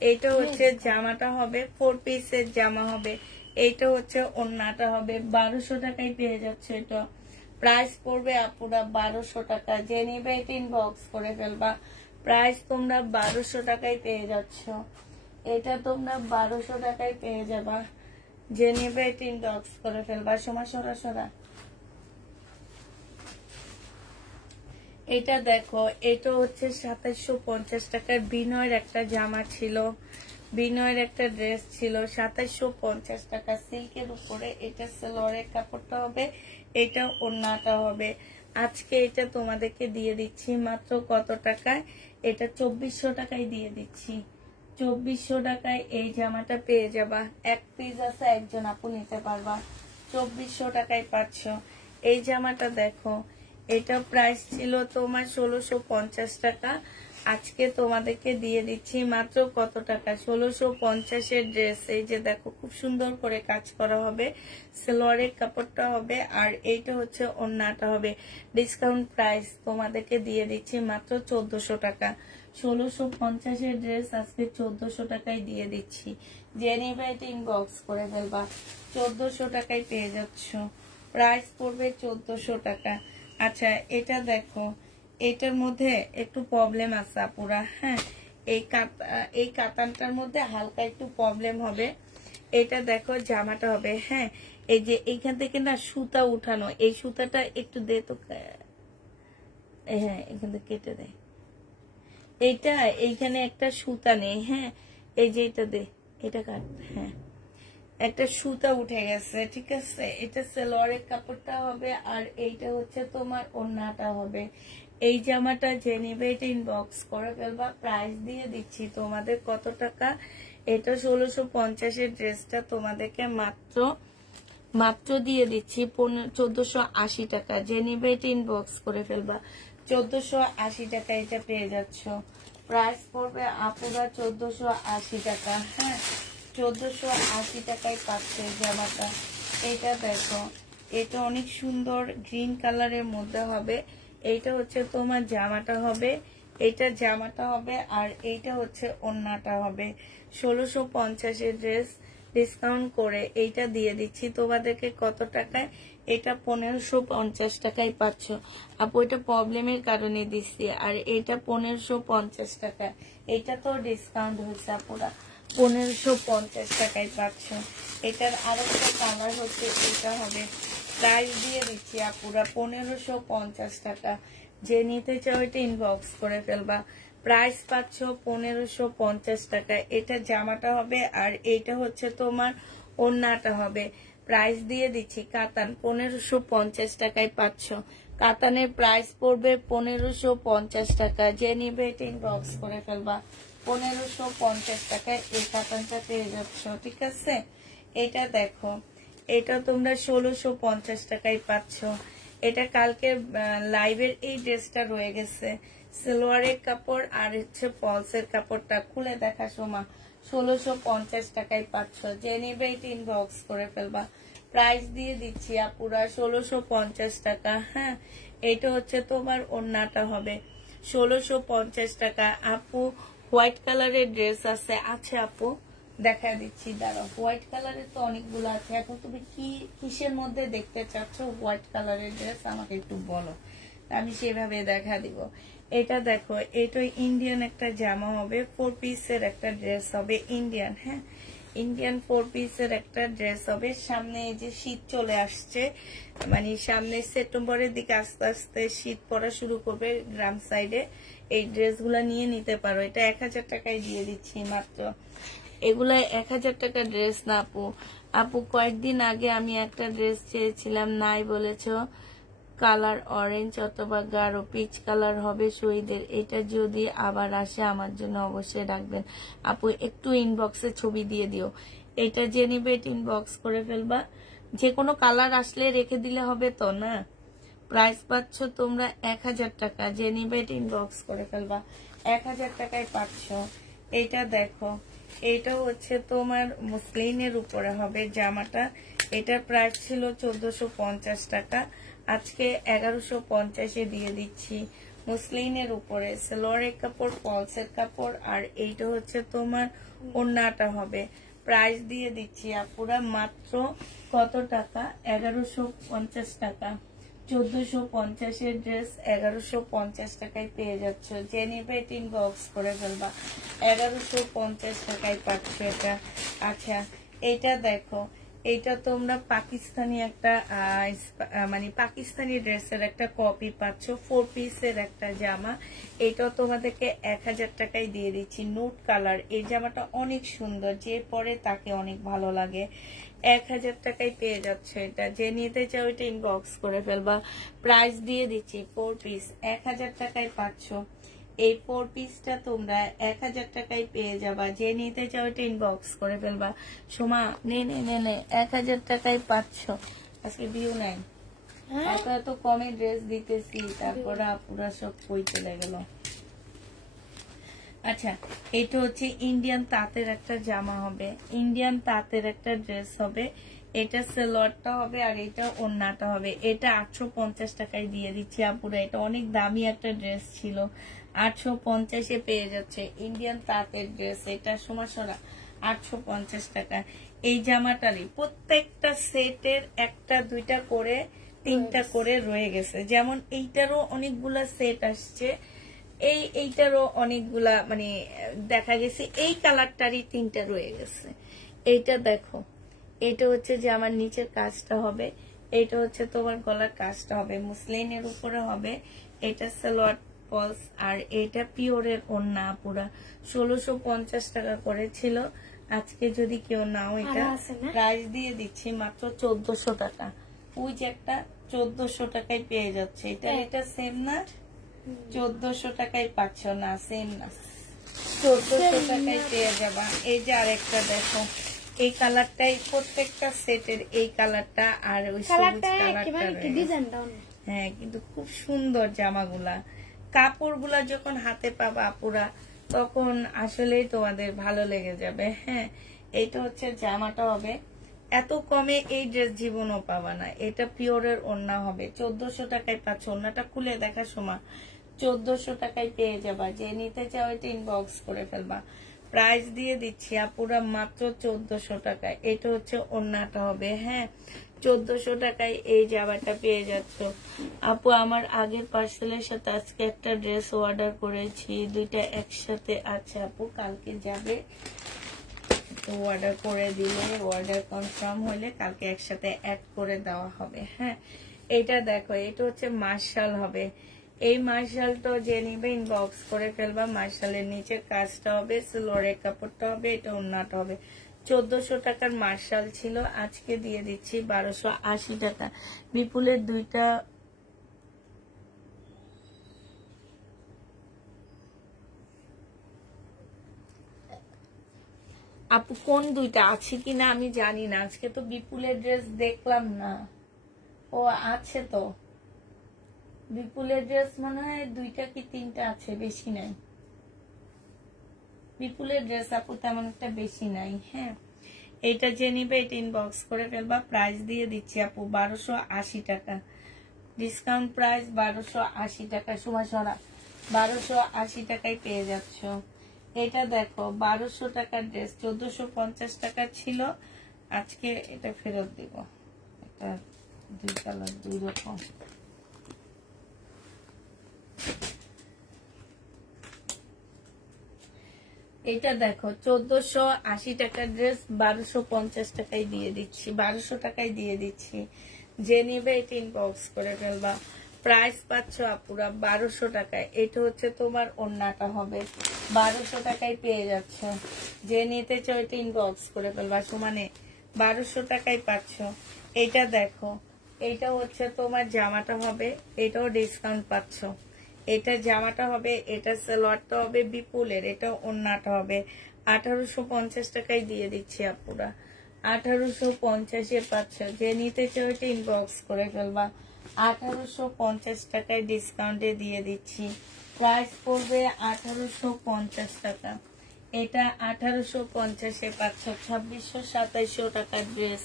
এইটা হচ্ছে জামাটা হবে, 4 পিসের জামা হবে। এইটা হচ্ছে ওড়নাটা হবে। 1200 টাকায় পেয়ে যাচ্ছে এটা। প্রাইস পড়বে আপুরা 1200 টাকা। যে নিবে এটা ইনবক্স করে ফেলবা। প্রাইস তোমরা 1200 টাকায় পেয়ে যাচ্ছ। এটা তোমরা 1200 টাকায় পেয়ে যাবা। যে নিবে এটা ইনবক্স করে ফেলবা। সরা এটা দেখো, এটা হচ্ছে 2750 টাকার বিনয়ের একটা জামা ছিল, বিনয়ের একটা ড্রেস ছিল, 2750 টাকা সিল্কের উপরে। এটা সালোয়ারের কাপড়টা হবে, এটা ওড়নাটা হবে। আজকে এটা তোমাদেরকে দিয়ে দিচ্ছি মাত্র কত টাকায়? এটা 2400 টাকায় দিয়ে দিচ্ছি। 2400 টাকায় এই জামাটা পেয়ে যাবা। এক পিস আছে, একজন আপু নিতে পারবা। 2400 টাকায় পাচ্ছ। এই জামাটা দেখো, এটা প্রাইস ছিল তোমার 1650 টাকা। আজকে তোমাদেরকে দিয়ে দিচ্ছি মাত্র কত টাকা? 1650-এর ড্রেস। এই যে দেখো, খুব সুন্দর করে কাজ করা হবে, সালোয়ারের কাপড়টা হবে, আর এইটা হচ্ছে ওড়নাটা হবে। ডিসকাউন্ট প্রাইস তোমাদেরকে দিয়ে দিচ্ছি মাত্র 1400 টাকা। 1650-এর ড্রেস আজকে 1400 টাকায় দিয়ে দিচ্ছি। যে নিবে এটা ইনবক্স করে ফেলবা। 1400 টাকায় পেয়ে যাচ্ছ। প্রাইস পড়বে 1400 টাকা। আচ্ছা, এটা দেখো, এটার মধ্যে একটু প্রবলেম আছে আপুরা। হ্যাঁ, এই কাতানটার মধ্যে হালকা একটু প্রবলেম হবে। এটা দেখো, জামাটা হবে। হ্যাঁ, এই যে এইখান থেকে না সুতা উঠানো, এই সুতাটা একটু দে তো। হ্যাঁ, এখান থেকে কেটে দেয়। এইটা এইখানে একটা সুতা নেই। হ্যাঁ, এই যে এটা দে, এটা কাট। হ্যাঁ, একটা সুতা উঠে গেছে। ঠিক আছে, এটা সালোয়ারের কাপড়টা হবে, আর এইটা হচ্ছে তোমার ওড়নাটা হবে। এই জামাটা যে নিবে এটা ইনবক্স করে ফেলবা। প্রাইস দিয়ে দিচ্ছি তোমাদের কত টাকা? এটা 1650-এর ড্রেসটা তোমাদেরকে মাত্র দিয়ে দিচ্ছি 1480 টাকা। যে নিবে এটা ইনবক্স করে ফেলবা। 1480 টাকা এটা পেয়ে যাচ্ছ। প্রাইস পড়বে আপুরা 1480 টাকা। হ্যাঁ, 1480 টাকায় পাচ্ছে জামাটা। এটা দেখো, এটা অনেক সুন্দর গ্রিন কালারের মধ্যে হবে। এইটা হচ্ছে তোমার জামাটা হবে, এইটা জামাটা হবে, আর এইটা হচ্ছে ওড়নাটা হবে। 1650-এর ড্রেস ডিসকাউন্ট করে এইটা দিয়ে দিচ্ছি তোমাদেরকে কত টাকায়? এটা 1550 টাকায় পাচ্ছ। আপু এটা প্রবলেমের কারণে দিচ্ছি, আর এটা 1550 টাকা। এটা তো ডিসকাউন্ট হয়েছে আপুরা। 1550 টাকায় পাচ্ছ। এটার আরেকটা কালার হচ্ছে এটা হবে। প্রাইস দিয়ে দিচ্ছি আপুরা 1550 টাকা। যে নিতে চাও এটা ইনবক্স করে ফেলবা। প্রাইস পাচ্ছ 1550 টাকা। এটা জামাটা হবে, আর এইটা হচ্ছে তোমার ওড়নাটা হবে। প্রাইস দিয়ে দিচ্ছি কাতান 1550 টাকায় পাচ্ছ। কাতানের প্রাইস পড়বে 1550 টাকা। যে নিবে এটা ইনবক্স করে ফেলবা। 1550 টাকায় এই কাতানটা পেয়ে যাচ্ছ। ঠিক আছে, এটা দেখো, এটা তোমরা 1650 টাকায় পাচ্ছ। এটা কালকে লাইভের এই ড্রেসটা রয়ে গেছে, সালোয়ারের কাপড় আর হচ্ছে ফলসের কাপড়টা খুলে দেখা সময় 1650 টাকায় পাচ্ছ। যে নিবে এটা ইনবক্স করে ফেলবা। প্রাইস দিয়ে দিচ্ছি আপুরা 1650 টাকা। হ্যাঁ, এটা হচ্ছে তোমার ওড়নাটা হবে 1650 টাকা। আপু হোয়াইট কালারের ড্রেস আছে, আছে আপু দেখা দিচ্ছি, দাঁড়াও। হোয়াইট কালারের তো অনেকগুলো আছে, এখন তুমি কি কিসের মধ্যে দেখতে চাচ্ছ হোয়াইট কালারের ড্রেস আমাকে একটু বলো, আমি সেভাবে দেখা দিব। এটা দেখো, এটা ইন্ডিয়ান একটা জামা হবে, 4 পিসের একটা ড্রেস হবে ইন্ডিয়ান। হ্যাঁ, ইন্ডিয়ান 4 পিসের একটা ড্রেস হবে। সামনে এই যে শীত চলে আসছে, মানে সামনে সেপ্টেম্বরের দিকে আস্তে আস্তে শীত পড়া শুরু করবে গ্রাম সাইডে, এই ড্রেসগুলা নিয়ে নিতে পারো। এটা 1000 টাকায় দিয়ে দিচ্ছি মাত্র। এগুলা 1000 টাকা ড্রেস না আপু। আপু কয়েকদিন আগে আমি একটা ড্রেস চেয়েছিলাম, নাই বলেছ, কালার অরেঞ্জ অথবা গাঢ় পিচ কালার হবে শহীদের। এটা যদি আবার আসে আমার জন্য অবশ্যই রাখবেন আপু, একটু ইনবক্সে ছবি দিয়ে দিও। এটা যে নিবে ইনবক্স করে ফেলবা, যে কোনো কালার আসলে রেখে দিলে হবে তো না। প্রাইস পাচ্ছ তোমরা 1000 টাকা, যে নিবে ইনবক্স করে ফেলবা, 1000 টাকায় পাচ্ছ। এটা দেখো, এটা হচ্ছে তোমার মুসলিনের উপরে হবে জামাটা। এটার প্রাইস ছিল 1450 টাকা, আজকে 1150-এ দিয়ে দিচ্ছি। মুসলিনের উপরে সালোয়ারের কাপড়, ফলসের কাপড়, আর এইটা হচ্ছে তোমার ওড়নাটা হবে। প্রাইস দিয়ে দিচ্ছি আপুরা মাত্র কত টাকা, 1150 টাকা। 1450-এর ড্রেস 1150 টাকায় পেয়ে যাচ্ছ, যে নিবে ইনবক্স করে ফেলবা, 1150 টাকায় পাচ্ছ এটা। আচ্ছা, এটা দেখো, এটা তোমরা পাকিস্তানি একটা মানে পাকিস্তানি ড্রেসের একটা কপি পাচ্ছ, 4 পিসের একটা জামা। এটাও তোমাদেরকে 1000 টাকায় দিয়ে দিচ্ছি। নুট কালার, এই জামাটা অনেক সুন্দর, যে পরে তাকে অনেক ভালো লাগে। 1000 টাকায় পেয়ে যাচ্ছে এটা, যে নিতে চাও এটা ইনবক্স করে ফেলবা। প্রাইস দিয়ে দিচ্ছি 4 পিস 1000 টাকায় পাচ্ছ। এই 4 পিসটা তোমরা 1000 টাকায় পেয়ে যাবা, যে নিতে চাও এটা ইনবক্স করে ফেলবা। সোমা নে নে নে নে, 1000 টাকায় পাচ্ছ। আজকে ভিউ নাই, এত কমে ড্রেস দিতেছি, তারপরে পুরা সব কই চলে গেল। আচ্ছা, এটা হচ্ছে ইন্ডিয়ান তাঁতের একটা জামা হবে, ইন্ডিয়ান তাঁতের একটা ড্রেস হবে। এটা সালোয়ারটা হবে আর এটা ওড়নাটা হবে। এটা 850 টাকায় দিয়ে দিচ্ছি আপুরা, এটা অনেক দামি একটা ড্রেস ছিল, 850-এ পেয়ে যাচ্ছে ইন্ডিয়ান তাঁতের ড্রেস। এটা সমাসরা 850 টাকা। এই জামাটারই প্রত্যেকটা সেটের একটা দুইটা করে 3টা করে রয়ে গেছে, যেমন এইটারও অনেকগুলা সেট আসছে, এইটারও অনেকগুলা, মানে দেখা গেছে এই কালারটারই 3টা রয়ে গেছে। এইটা দেখো, এটা হচ্ছে যে আমার নিচের কাজটা হবে, এটা হচ্ছে তোমার গলার কাজটা হবে, মুসলিনের উপরে হবে। এটা সালোয়ার ফলস, আর এটা পিওরের ওড়না পুরা। 1650 টাকা করেছিল, আজকে যদি কেউ নাও এটা প্রাইস দিয়ে দিচ্ছি মাত্র 1400 টাকা। ওই যে একটা 1400 টাকায় পেয়ে যাচ্ছে এটা, এটা সেম না? 1400 টাকায় পাচ্ছ না, সেম না, 1400 টাকায় পেয়ে যাবা। এই যে আরেকটা দেখো, এই কালারটাই প্রত্যেকটা সেটের, এই কালারটা আর ওই সবুজ কালারটা। হ্যাঁ, কিন্তু খুব সুন্দর জামাগুলা, কাপড়গুলা যখন হাতে পাবা আপুরা তখন আসলেই তোমাদের ভালো লেগে যাবে। হ্যাঁ, এইটা হচ্ছে জামাটা হবে, এত কমে এই ড্রেস জীবনও পাবা না। এটা পিওরের ওড়না হবে, 1400 টাকায় পাচ্ছ। ওড়নাটা খুলে দেখা সময় 1400 টাকায় পেয়ে যাবা, যে নিতে চাও এটা ইনবক্স করে ফেলবা। প্রাইস দিয়ে দিচ্ছি আপুরা মাত্র 1400 টাকায়। এটা হচ্ছে ওড়নাটা হবে। হ্যাঁ, 1400 টাকায় এই জামাটা পেয়ে যাচ্ছ আপু। আমার আগের পার্সেলের সাথে আজকে একটা ড্রেস অর্ডার করেছি, দুইটা একসাথে আছে আপু, কালকে যাবে, তো অর্ডার করে দিলে, অর্ডার কনফার্ম হলে কালকে একসাথে অ্যাড করে দেওয়া হবে। হ্যাঁ, এটা দেখো, এটা হচ্ছে মার্শাল হবে। এই মার্শালটা যে নিবে ইনবক্স করে ফেলবা। মার্শালের নিচে কাজটা হবে, সালোয়ারের কাপড়টা হবে, এটা ওড়নাটা হবে। 1400 টাকার মার্শাল ছিল, আজকে দিয়ে দিচ্ছি 1280 টাকা। বিপুলের দুইটা আপু, কোন দুইটা আছে কিনা আমি জানি না, আজকে তো বিপুলের ড্রেস দেখলাম না। ও আছে তো, বিপুলের ড্রেস মনে হয় 2টা কি 3টা আছে, বেশি নাই। বিপুলের ড্রেস আপু তেমন একটা বেশি নাই। হ্যাঁ, এটা যে নিবে এটা ইনবক্স করে ফেলবা। প্রাইস দিয়ে দিচ্ছি আপু 1280 টাকা, ডিসকাউন্ট প্রাইস 1280 টাকা। সুমাসরা 1280 টাকায় পেয়ে যাচ্ছ। এটা দেখো 1200 টাকার ড্রেস, 1450 টাকা ছিল, আজকে এটা ফেরত দিব। এটা দুই কালার, দুই রকম। এটা দেখো 1480 টাকার ড্রেস 1250 টাকায় দিয়ে দিচ্ছি, 1200 টাকায় দিয়ে দিচ্ছি। যে নিবে এটা ইনবক্স করে ফেলবা। প্রাইস পাচ্ছ আপুরা 1200 টাকায়। এটা হচ্ছে তোমার ওড়নাটা হবে, 1200 টাকায় পেয়ে যাচ্ছ। যে নিতে চাও এটা ইনবক্স করে ফেলবা। সমানে 1200 টাকায় পাচ্ছ। এটা দেখো, এটা হচ্ছে তোমার জামাটা হবে, এটাও ডিসকাউন্ট পাচ্ছ। এটা জামাটা হবে, এটা সালোয়ারটা হবে বিপুলের, এটা ওড়নাটা হবে। 1850 টাকায় দিয়ে দিচ্ছি আপুরা, 1850-এ পাচ্ছ। যে নিতে চাও এটা ইনবক্স করে ফেলবা। 1850 টাকায় ডিসকাউন্টে দিয়ে দিচ্ছি। প্রাইস পড়বে 1850 টাকা। এটা 1850-এ পাচ্ছ। 2600-2700 টাকার ড্রেস,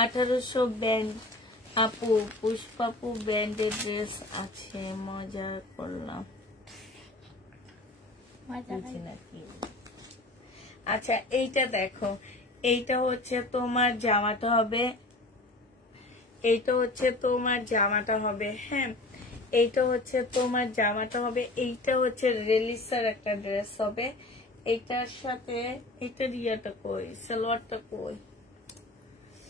1800 ব্যান্ড আপু, পুষ্পাপু ব্যান্ডের ড্রেস আছে। মজা করলাম নাকি? আচ্ছা এইটা দেখো, এইটা হচ্ছে তোমার জামাটা হবে, এইটা হচ্ছে তোমার জামাটা হবে। হ্যাঁ, এইটা হচ্ছে তোমার জামাটা হবে। এইটা হচ্ছে রেলিসার একটা ড্রেস হবে। এইটার সাথে এইটার ইয়েটা কই, সালোয়ারটা কই?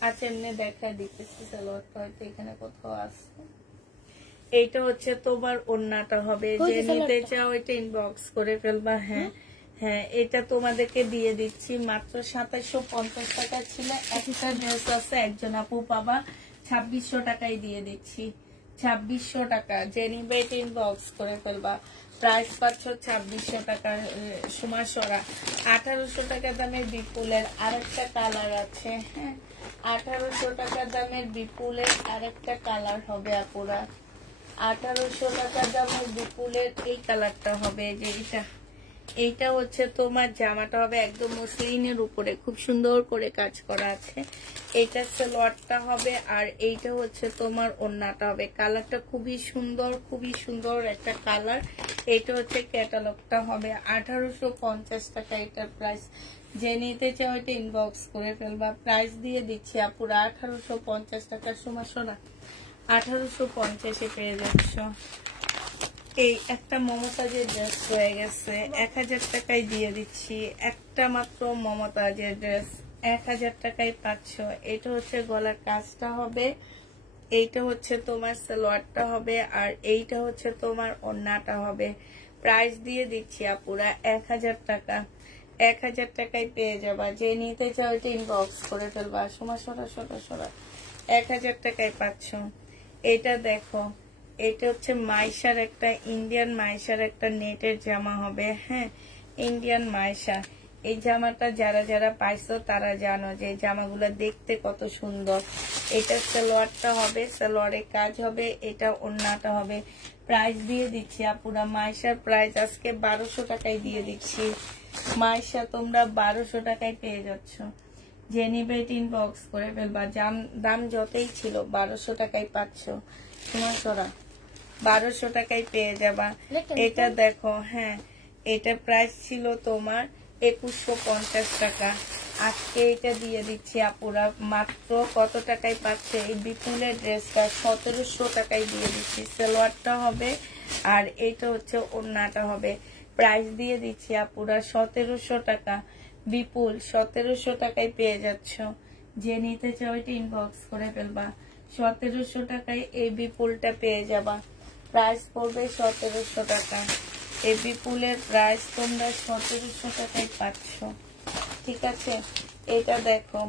আচ্ছা এমনি দেখা দিতেছি, সালোয়ারটা হয়তো এখানে কোথাও আছে। এইটা হচ্ছে তোমার ওড়নাটা হবে। যে নিতে চাও এটা ইনবক্স করে ফেলবা। হ্যাঁ হ্যাঁ, এটা তোমাদেরকে দিয়ে দিচ্ছি মাত্র 2750 টাকা ছিল। একটা ড্রেস আছে, একজন আপু পাবা 2600 টাকায় দিয়ে দিচ্ছি। 2600 টাকা। যে নিবে এটা ইনবক্স করে ফেলবা। প্রাইস পাচ্ছ 2600 টাকা। সুমাসরা 1800 টাকা দামের বিপুলের আরেকটা কালার আছে। হ্যাঁ, 1800 টাকা দামের বিপুলের আরেকটা কালার হবে আপুরা। 1800 টাকা দামের বিপুলের এই কালারটা হবে, যে এইটা হচ্ছে তোমার জামাটা হবে একদম মসলিনের উপরে, খুব সুন্দর করে কাজ করা আছে। এইটা সালোয়ারটা হবে, আর এইটা হচ্ছে তোমার ওড়নাটা হবে। কালারটা খুবই সুন্দর, খুবই সুন্দর একটা কালার। এইটা হচ্ছে ক্যাটালগটা হবে। 1850 টাকা এটার প্রাইস। যে নিতে চাও এটা ইনবক্স করে ফেলবা। প্রাইস দিয়ে দিচ্ছি আপুরা 1850 টাকার। সুমাসনা 1850-এ পেয়ে যাচ্ছ। এই একটা মমতাজের ড্রেস হয়ে গেছে, 1000 টাকায় দিয়ে দিচ্ছি। একটা মাত্র মমতাজের ড্রেস 1000 টাকায় পাচ্ছ। এটা হচ্ছে গলার কাজটা হবে, এইটা হচ্ছে তোমার সালোয়ারটা হবে, আর এইটা হচ্ছে তোমার ওড়নাটা হবে। প্রাইস দিয়ে দিচ্ছি আপুরা 1000 টাকা। 1000 টাকায় পেয়ে যাবা। যে নিতে চাও এটা ইনবক্স করে ফেলবা। সরা 1000 টাকায় পাচ্ছ। এটা দেখো, এটা হচ্ছে মাইশার একটা, ইন্ডিয়ান মাইশার একটা নেটের জামা হবে। হ্যাঁ, ইন্ডিয়ান মাইশা। এই জামাটা যারা যারা পাইছো তারা জানো যে এই জামাগুলো দেখতে কত সুন্দর। এটা সালোয়ারটা হবে, সালোয়ারের কাজ হবে, এটা ওড়নাটা হবে। প্রাইস দিয়ে দিচ্ছি আপুরা। মাইশার প্রাইস আজকে 1200 টাকায় দিয়ে দিচ্ছি। মাইশা তোমরা 1200 টাকায় পেয়ে যাচ্ছ। যে নিবে ইনবক্স করে ফেলবা। দাম যতই ছিল 1200 টাকায় পাচ্ছ। তোমার সরা 1200 টাকায় পেয়ে যাবা। এটা দেখো, হ্যাঁ এটা প্রাইস ছিল তোমার 2150 টাকা। আজকে এটা দিয়ে দিচ্ছি আপুরা মাত্র কত টাকায় পাচ্ছে? এই বিপুলের ড্রেসটা 1700 টাকায় দিয়ে দিচ্ছি। সালোয়ারটা হবে, আর এইটা হচ্ছে ওড়নাটা হবে। প্রাইস দিয়ে দিচ্ছি আপুরা 1700 টাকা। বিপুল 1700 টাকায় পেয়ে যাচ্ছ। যে নিতে চাও এটা ইনবক্স করে ফেলবা। 1700 টাকায় এই বিপুলটা পেয়ে যাবা। প্রাইস পড়বে 1700 টাকা। এই বিপুলের প্রাইস তোমরা 1700 টাকায় পাচ্ছ। ঠিক আছে, এটা দেখো,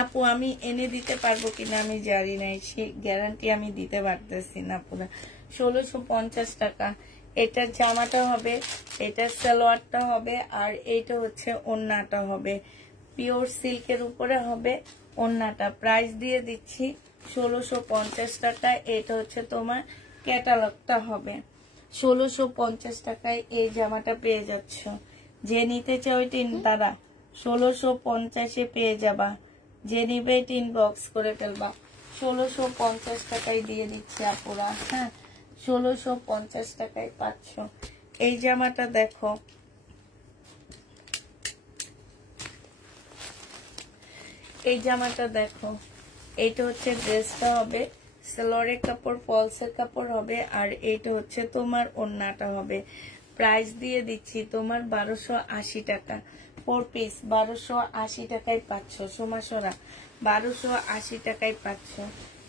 আপু আমি এনে দিতে পারবো কিনা আমি জানি না, সে গ্যারান্টি আমি দিতে পারতেছি না। পুরো 1650 টাকা। এটা জামাটা হবে, এটা সালোয়ারটা হবে, আর এইটা হচ্ছে ওড়নাটা হবে। পিওর সিল্কের উপরে হবে ওড়নাটা। প্রাইস দিয়ে দিচ্ছি 1650 টাকা। এটা হচ্ছে তোমার ক্যাটালগটা হবে 1650 টাকায় এই জামাটা পেয়ে যাচ্ছ। যে নিতে চাও তারা 1650-এ পেয়ে যাবা। যে নিবে ইনবক্স করে ফেলবা। 1650 টাকায় দিয়ে দিচ্ছি আপুরা। হ্যাঁ 1650 টাকায় পাচ্ছ। এই জামাটা দেখো, এই জামাটা দেখো, এইটা হচ্ছে ড্রেসটা হবে, সালোয়ারের কাপড় ফলসের কাপড় হবে, আর এইটা হচ্ছে তোমার ওড়নাটা হবে। প্রাইস দিয়ে দিচ্ছি তোমার 1280 টাকা। 4 পিস 1280 টাকায় পাচ্ছ। সোমাসরা 1280 টাকায় পাচ্ছ।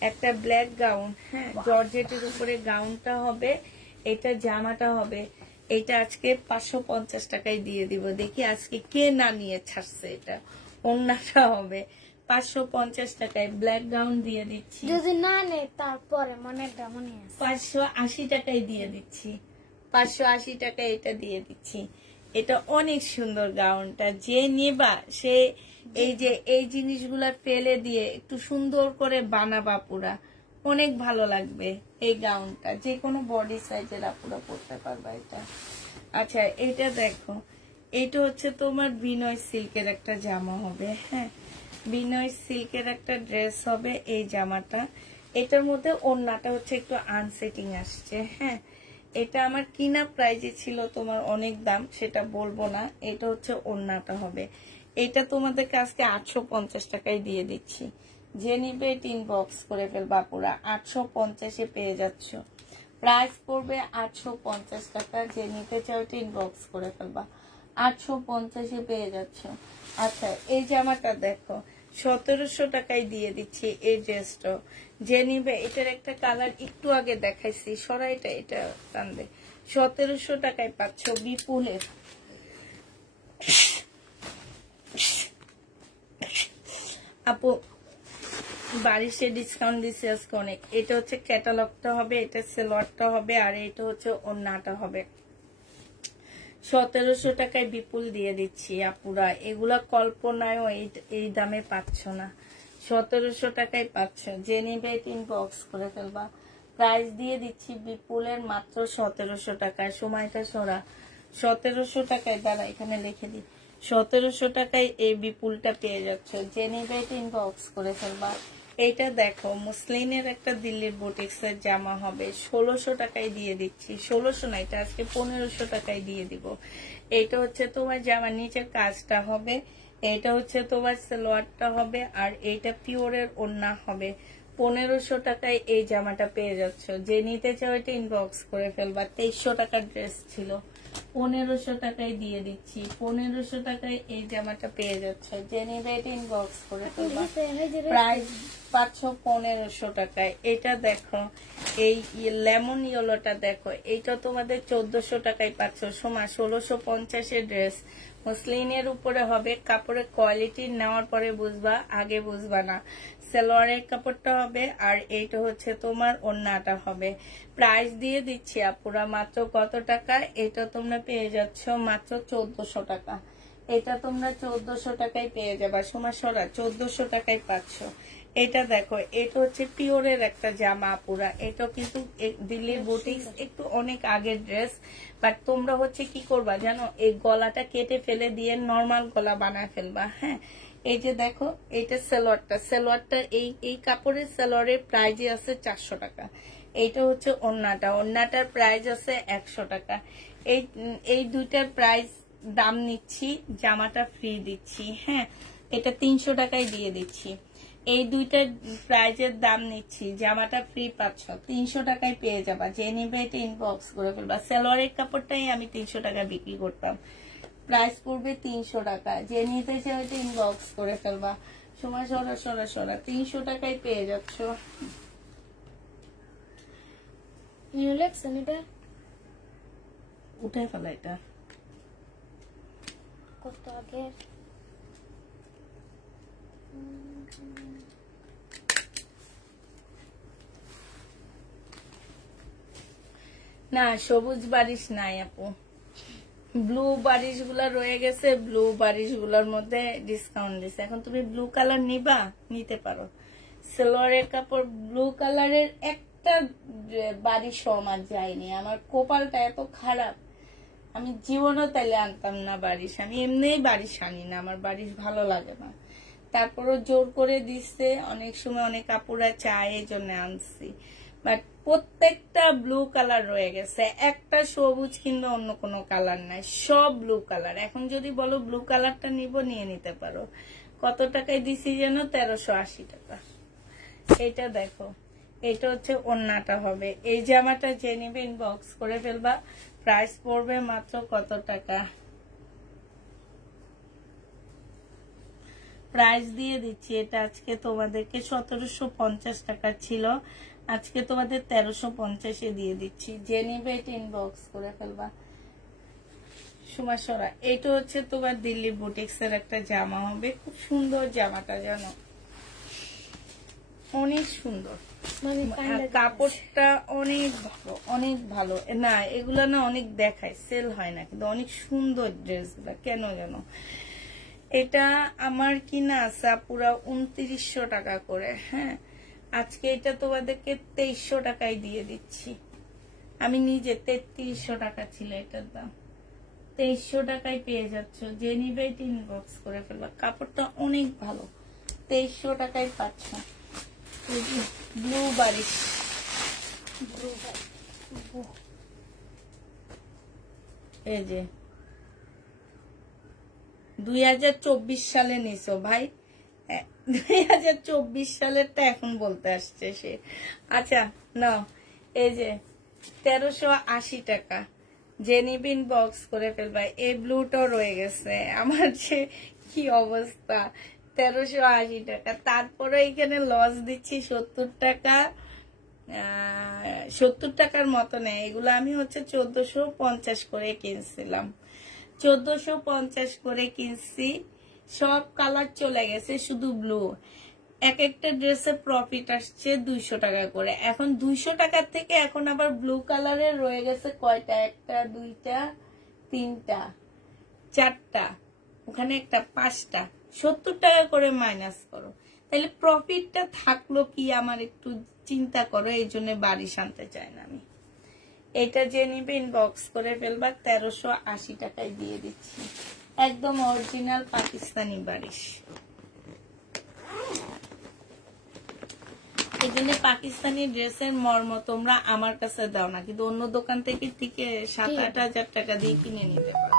একটা ব্ল্যাক গাউন, হ্যাঁ জর্জেটের উপরে গাউনটা হবে, এটা জামাটা হবে। এটা আজকে 550 টাকায় দিয়ে দিব। দেখি আজকে কে না নিয়ে ছাড়ছে। এটা ওড়নাটা হবে 550 টাকায়। ব্ল্যাক গাউন দিয়ে দিচ্ছি, যদি না নেই তারপরে মনে 580 টাকায় দিয়ে দিচ্ছি। 580 টাকায় এটা দিয়ে দিচ্ছি। এটা অনেক সুন্দর গাউনটা। যে নেবা সে এই যে এই জিনিসগুলা ফেলে দিয়ে একটু সুন্দর করে বানাবা পুরা, অনেক ভালো লাগবে এই গাউনটা। যে কোনো বডি সাইজের আপুরা পরতে পারবা এটা। আচ্ছা এটা দেখো, এটা হচ্ছে তোমার বিনয় সিল্কের একটা জামা হবে। হ্যাঁ বিনয় সিল্কের একটা ড্রেস হবে এই জামাটা। এটার মধ্যে ওড়নাটা হচ্ছে একটু আনসেটিং আসছে। হ্যাঁ এটা আমার কিনা প্রাইজে ছিল তোমার অনেক দাম, সেটা বলবো না। এটা হচ্ছে ওড়নাটা হবে। এটা তোমাদেরকে আজকে 850 টাকায় দিয়ে দিচ্ছি। যে নিবে ইনবক্স করে ফেলবা পুরা। 850-এ পেয়ে যাচ্ছ। প্রাইস পড়বে 850 টাকা। যে নিতে চাও ইনবক্স করে ফেলবা। 850-এ পেয়ে যাচ্ছ। আচ্ছা এই জামাটা দেখো, 1700 টাকায় দিয়ে দিচ্ছি এই ড্রেসটা। যে নিবে, এটার একটা কালার একটু আগে দেখাইছি, সরাইটা এটা টানবে। 1700 টাকায় পাচ্ছ বিপুলের। আপু 22-এ ডিসকাউন্ট দিচ্ছে আজকে অনেক। এটা হচ্ছে ক্যাটালগটা হবে, এটা সালোয়ারটা হবে, আর এটা হচ্ছে ওড়নাটা হবে। 1700 টাকায় বিপুল দিয়ে দিচ্ছি আপুরা। এগুলা কল্পনায়ও এই দামে পাচ্ছ না। 1700 টাকায় পাচ্ছ। যে নিবে ইনবক্স করে ফেলবা। প্রাইস দিয়ে দিচ্ছি বিপুলের মাত্র 1700 টাকায়। সময়টা সরা 1700 টাকায়। দাঁড়া এখানে লিখে দিই, 1700 টাকায় এই বিপুলটা পেয়ে যাচ্ছ। যে নিবে ইনবক্স করে ফেলবা। এইটা দেখো মুসলিনের একটা দিল্লির বুটিক্সের জামা হবে, 1600 টাকায় দিয়ে দিচ্ছি। 1600 না, এটা আজকে 1500 টাকায় দিয়ে দিব। এইটা হচ্ছে তোমার জামার নিচের কাজটা হবে, এটা হচ্ছে তোমার সালোয়ারটা হবে, আর এইটা পিওরের ওড়না হবে। 1500 টাকায় এই জামাটা পেয়ে যাচ্ছ। যে নিতে চাও এটা ইনবক্স করে ফেলবা। 2300 টাকার ড্রেস ছিল, 1500 টাকায় দিয়ে দিচ্ছি। 1500 টাকায় এই জামাটা পেয়ে যাচ্ছে। যে নিবে এটা ইনবক্স করে ফেলবা। প্রাইস পাচ্ছ 1500 টাকায়। এটা দেখো, এই লেমন ইয়েলোটা দেখো, এইটা তোমাদের 1400 টাকায় পাচ্ছ। সময় 1650-এর ড্রেস মুসলিনের উপরে হবে। কাপড়ের কোয়ালিটি নেওয়ার পরে বুঝবা, আগে বুঝবা না। সালোয়ারের কাপড়টা হবে, আর এইটা হচ্ছে তোমার ওড়নাটা হবে। প্রাইস দিয়ে দিচ্ছি আপুরা মাত্র কত টাকা? এটা তোমরা পেয়ে যাচ্ছ মাত্র 1400 টাকা। এটা তোমরা 1400 টাকায় পেয়ে যাবা। সমাসরা 1400 টাকায় পাচ্ছ। এটা দেখো, এটা হচ্ছে পিওরের একটা জামা আপুরা। এটা কিন্তু দিল্লির বুটিক্স, একটু অনেক আগের ড্রেস। বাট তোমরা হচ্ছে কি করবা জানো, এই গলাটা কেটে ফেলে দিয়ে নর্মাল গলা বানায় ফেলবা। হ্যাঁ এই যে দেখো, এইটা সালোয়ারটা এই কাপড়ের সালোয়ারের প্রাইজে আছে 400 টাকা। এইটা হচ্ছে ওড়নাটার প্রাইস আছে 100 টাকা। এই দুইটার প্রাইস দাম নিচ্ছি, জামাটা ফ্রি দিচ্ছি। হ্যাঁ এটা 300 টাকায় দিয়ে দিচ্ছি। এই দুইটার প্রাইজের দাম নিচ্ছি, জামাটা ফ্রি পাচ্ছ। 300 টাকায় পেয়ে যাবা। যে নিবে এটা ইনবক্স করে ফেলবা। সালোয়ারের কাপড়টাই আমি 300 টাকা বিক্রি করতাম। প্রাইস পড়বে 300 টাকা। যে নিতে চাও এটা ইনবক্স করে ফেলবা। সময় সরা 300 টাকায় পেয়ে যাচ্ছ। উঠে ফেলা এটা কত আগে না, সবুজ বারিশ নাই আপু। ব্লু বারিশ গুলা রয়ে গেছে। ব্লু বারিশ গুলার মধ্যে ডিসকাউন্ট দিছে। এখন তুমি ব্লু কালার নিবা, নিতে পারো। সালোয়ারের কাপড় ব্লু কালারের একটা বাড়ি সমান যায়নি। আমার কপালটা এত খারাপ, আমি জীবনও তাইলে আনতাম না বারিশ। আমি এমনিই বারিশ আনি না, আমার বারিশ ভালো লাগে না। তারপরও জোর করে দিচ্ছে, অনেক সময় অনেক আপুরা চায়, এই জন্য আনছি। বাট প্রত্যেকটা ব্লু কালার রয়ে গেছে, একটা সবুজ কিংবা অন্য কোনো কালার নাই, সব ব্লু কালার। এখন যদি বলো ব্লু কালারটা নিব, নিয়ে নিতে পারো। কত টাকায় দিছি যেন? 1380 টাকা। এটা দেখো, এটা হচ্ছে ওড়নাটা হবে। এই জামাটা যে নিবে ইনবক্স করে ফেলবা। প্রাইস পড়বে মাত্র কত টাকা? প্রাইস দিয়ে দিচ্ছি, এটা আজকে তোমাদেরকে 1750 টাকা ছিল, আজকে তোমাদের 1350-এ দিয়ে দিচ্ছি। যে নিবে এটা ইনবক্স করে ফেলবা। সুমাসরা, এটা হচ্ছে তোমার দিল্লি বুটিক্স এর একটা জামা হবে, খুব সুন্দর জামাটা, জানো অনেক সুন্দর, কাপড়টা অনেক ভালো, অনেক ভালো। না এগুলা না অনেক দেখায়, সেল হয় না, কিন্তু অনেক সুন্দর ড্রেস গুলা, কেন জানো? এটা আমার কিনা আছে পুরা 2900 টাকা করে। হ্যাঁ, আজকে এটা তোমাদেরকে 2300 টাকায় দিয়ে দিচ্ছি। আমি নিজে 3300 টাকা ছিল এটার দাম, 2300 টাকায় পেয়ে যাচ্ছ। যে নিবে এটা ইনবক্স করে ফেলবা। কাপড়টা অনেক ভালো, 2300 টাকায় পাচ্ছ। ব্লু বারিশ, এই যে 2024 সালে নিছো ভাই, 2024 সালেরটা এখন বলতে আসছে সে। আচ্ছা নাও, এই যে 1380 টাকা। যে নিবিন বক্স করে ফেলবা। এই ব্লুটাও রয়ে গেছে, আমার যে কি অবস্থা, 1380 টাকা। তারপরে এখানে লস দিচ্ছি 70 টাকা, 70 টাকার মতো নেই এগুলো। আমি হচ্ছে 1450 করে কিনছিলাম, 1450 করে কিনছি। সব কালার চলে গেছে, শুধু ব্লু। এক একটা ড্রেসে প্রফিট আসছে 200 টাকা করে। এখন 200 টাকার থেকে এখন আবার ব্লু কালারের রয়ে গেছে কয়টা? একটা, দুইটা, তিনটা, চারটা, ওখানে একটা, পাঁচটা। 70 টাকা করে মাইনাস করো, তাহলে প্রফিটটা থাকলো কি? আমার একটু চিন্তা করো। এই জন্য বারিশ আনতে চাই না আমি। এটা যে নিবে ইনবক্স করে ফেলবা। 1380 টাকায় দিয়ে দিচ্ছি, একদম অরিজিনাল পাকিস্তানি বারিশ। এই জন্য পাকিস্তানি ড্রেসের মর্ম তোমরা আমার কাছে দাও না, কিন্তু অন্য দোকান থেকে 7-8 হাজার টাকা দিয়ে কিনে নিতে পারো।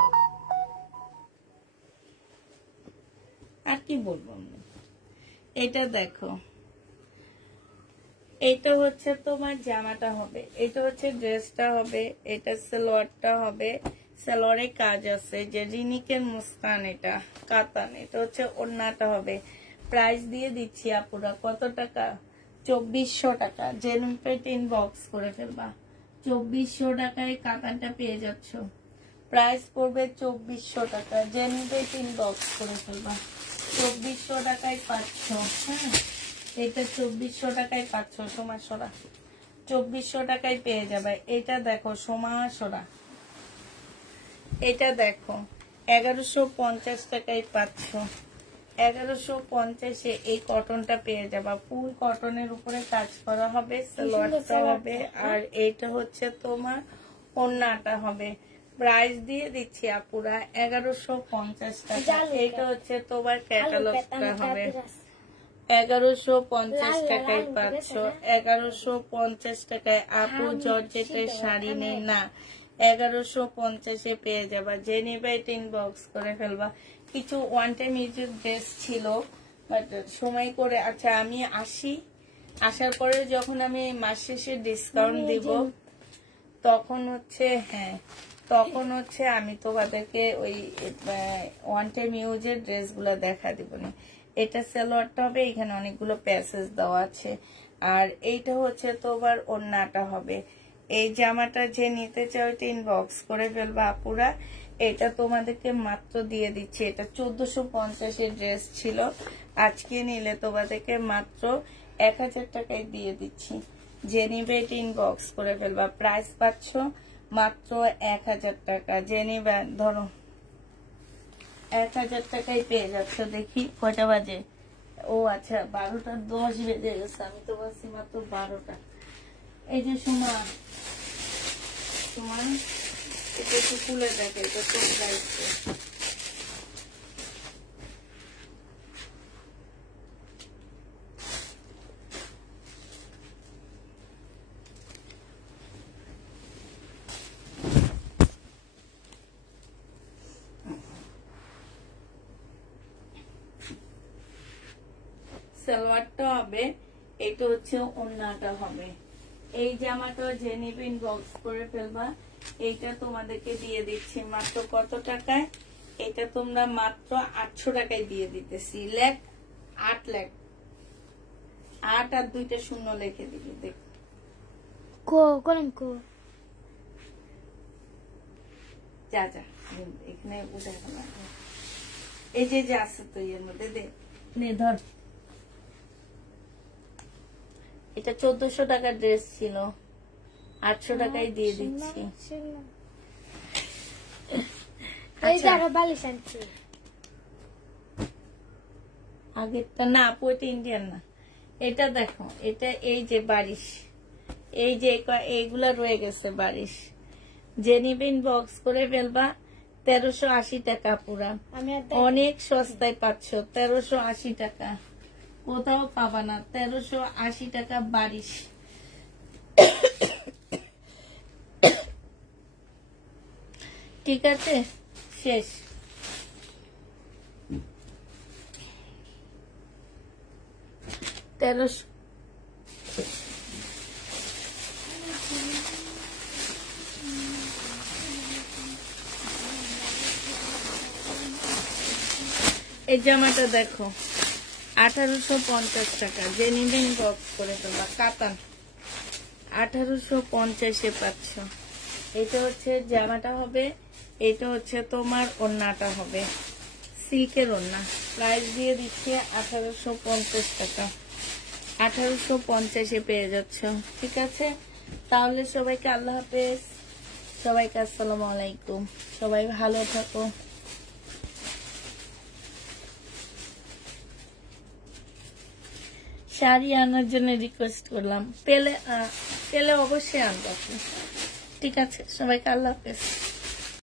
আর কি বলবো, এটা দেখো, এটা হচ্ছে তোমার জামাটা হবে, এটা হচ্ছে ড্রেসটা হবে, এটা সালোয়ারটা হবে। সালোয়ারে কাজ আছে, যে রিনিকের মুস্কান, এটা কাতান। এটা হচ্ছে ওড়নাটা হবে। প্রাইস দিয়ে দিচ্ছি আপুরা কত টাকা? 2400 টাকা। জেনুইন পেট ইনবক্স করে ফেলবা। 2400 টাকায় কাতানটা পেয়ে যাচ্ছ। প্রাইস পড়বে 2400 টাকা। জেনুইন পেট ইনবক্স করে ফেলবা। 2400 টাকায় পাচ্ছ। হ্যাঁ, এটা 2400 টাকায় পাচ্ছ। সোমাসরা 2400 টাকায় পেয়ে যাবে। এটা দেখো সোমাসরা, এটা দেখো 1150 টাকায় পাচ্ছ। 1150-এ এই কটনটা পেয়ে যাবা। ফুল কটনের উপরে কাজ করা হবে, সালোয়ারটা হবে, আর এইটা হচ্ছে তোমার ওড়নাটা হবে। প্রাইস দিয়ে দিচ্ছি আপুরা 1150 টাকা। এইটা হচ্ছে তোমার ক্যাটালগটা হবে। 1150 টাকায় পাচ্ছ। 1150 টাকায় আপু জর্জেটের শাড়ি নেই না, 1150-এ পেয়ে যাবা। যে নিবে এটা ইনবক্স করে ফেলবা। কিছু ওয়ান টাইম ইউজের ড্রেস ছিল, বাট সময় করে। আচ্ছা আমি আসি, আসার পরে যখন আমি মাস শেষে ডিসকাউন্ট দিব, তখন হচ্ছে, হ্যাঁ তখন হচ্ছে আমি তোমাদেরকে ওই ওয়ান টাইম ইউজের ড্রেসগুলো দেখা দিব না। এটা সালোয়ারটা হবে, এখানে অনেকগুলো প্যাসেজ দেওয়া আছে, আর এইটা হচ্ছে তোমার ওড়নাটা হবে। এই জামাটা যে নিতে চাও এটা ইনবক্স করে ফেলবা আপুরা। এটা তোমাদেরকে মাত্র দিয়ে দিচ্ছে, এটা 1450-এর ড্রেস ছিল, আজকে নিলে তোমাদেরকে মাত্র 1000 টাকায় দিয়ে দিচ্ছি। যে নিবে এটা ইনবক্স করে ফেলবা। প্রাইস পাচ্ছ মাত্র 1000 টাকা। যে নিবে ধরো 1000 টাকায় পেয়ে যাচ্ছ। দেখি কয়টা বাজে, ও আচ্ছা 12:10 বেজে গেছে, আমি তো বলছি মাত্র 12টা। এই যে সোমা এটা একটু খুলে দেখে, এটা তো দায়িত্ব। সালোয়ারটা হবে, এটা হচ্ছে ওড়নাটা হবে। এই জামাটা যে নিবে ইনবক্স করে ফেলবা। এইটা তোমাদেরকে দিয়ে দিচ্ছি মাত্র কত টাকায়? এটা তোমরা মাত্র 800 টাকায় দিয়ে দিতেছি। 8 লাখ 8 আর 2টা শূন্য লিখে দিবি। দেখ যা যা এখানে উঠে এই যে আছে তো এর মধ্যে দে নে ধর। এটা 1400 টাকার ড্রেস ছিল, 800 টাকায় দিয়ে দিচ্ছি। আগেরটা না আপু, এটা ইন্ডিয়ান না। এটা দেখো, এটা এই যে বারিশ, এই যে এইগুলা রয়ে গেছে বারিশ। যে নিবেন বক্স করে ফেলবা। 1380 টাকা পুরা, অনেক সস্তায় পাচ্ছ। 1380 টাকা কোথাও পাবা না। 1380 টাকা বারিশ। ঠিক আছে, শেষ। এই জামাটা দেখো 1850 টাকা, যে নিবেন বক্স করে তোমরা। কাতান 1850-এ পাচ্ছ। এটা হচ্ছে জামাটা হবে, এটা হচ্ছে তোমার ওড়নাটা হবে, সিল্কের ওড়না। প্রাইস দিয়ে দিচ্ছি 1850 টাকা। 1850-এ পেয়ে যাচ্ছ। ঠিক আছে, তাহলে সবাইকে আল্লাহ হাফেজ, সবাইকে আসসালামু আলাইকুম, সবাই ভালো থাকো। শাড়ি আনার জন্য রিকোয়েস্ট করলাম, পেলে অবশ্যই আনবো। ঠিক আছে, সবাইকে আল্লাহ হাফেজ।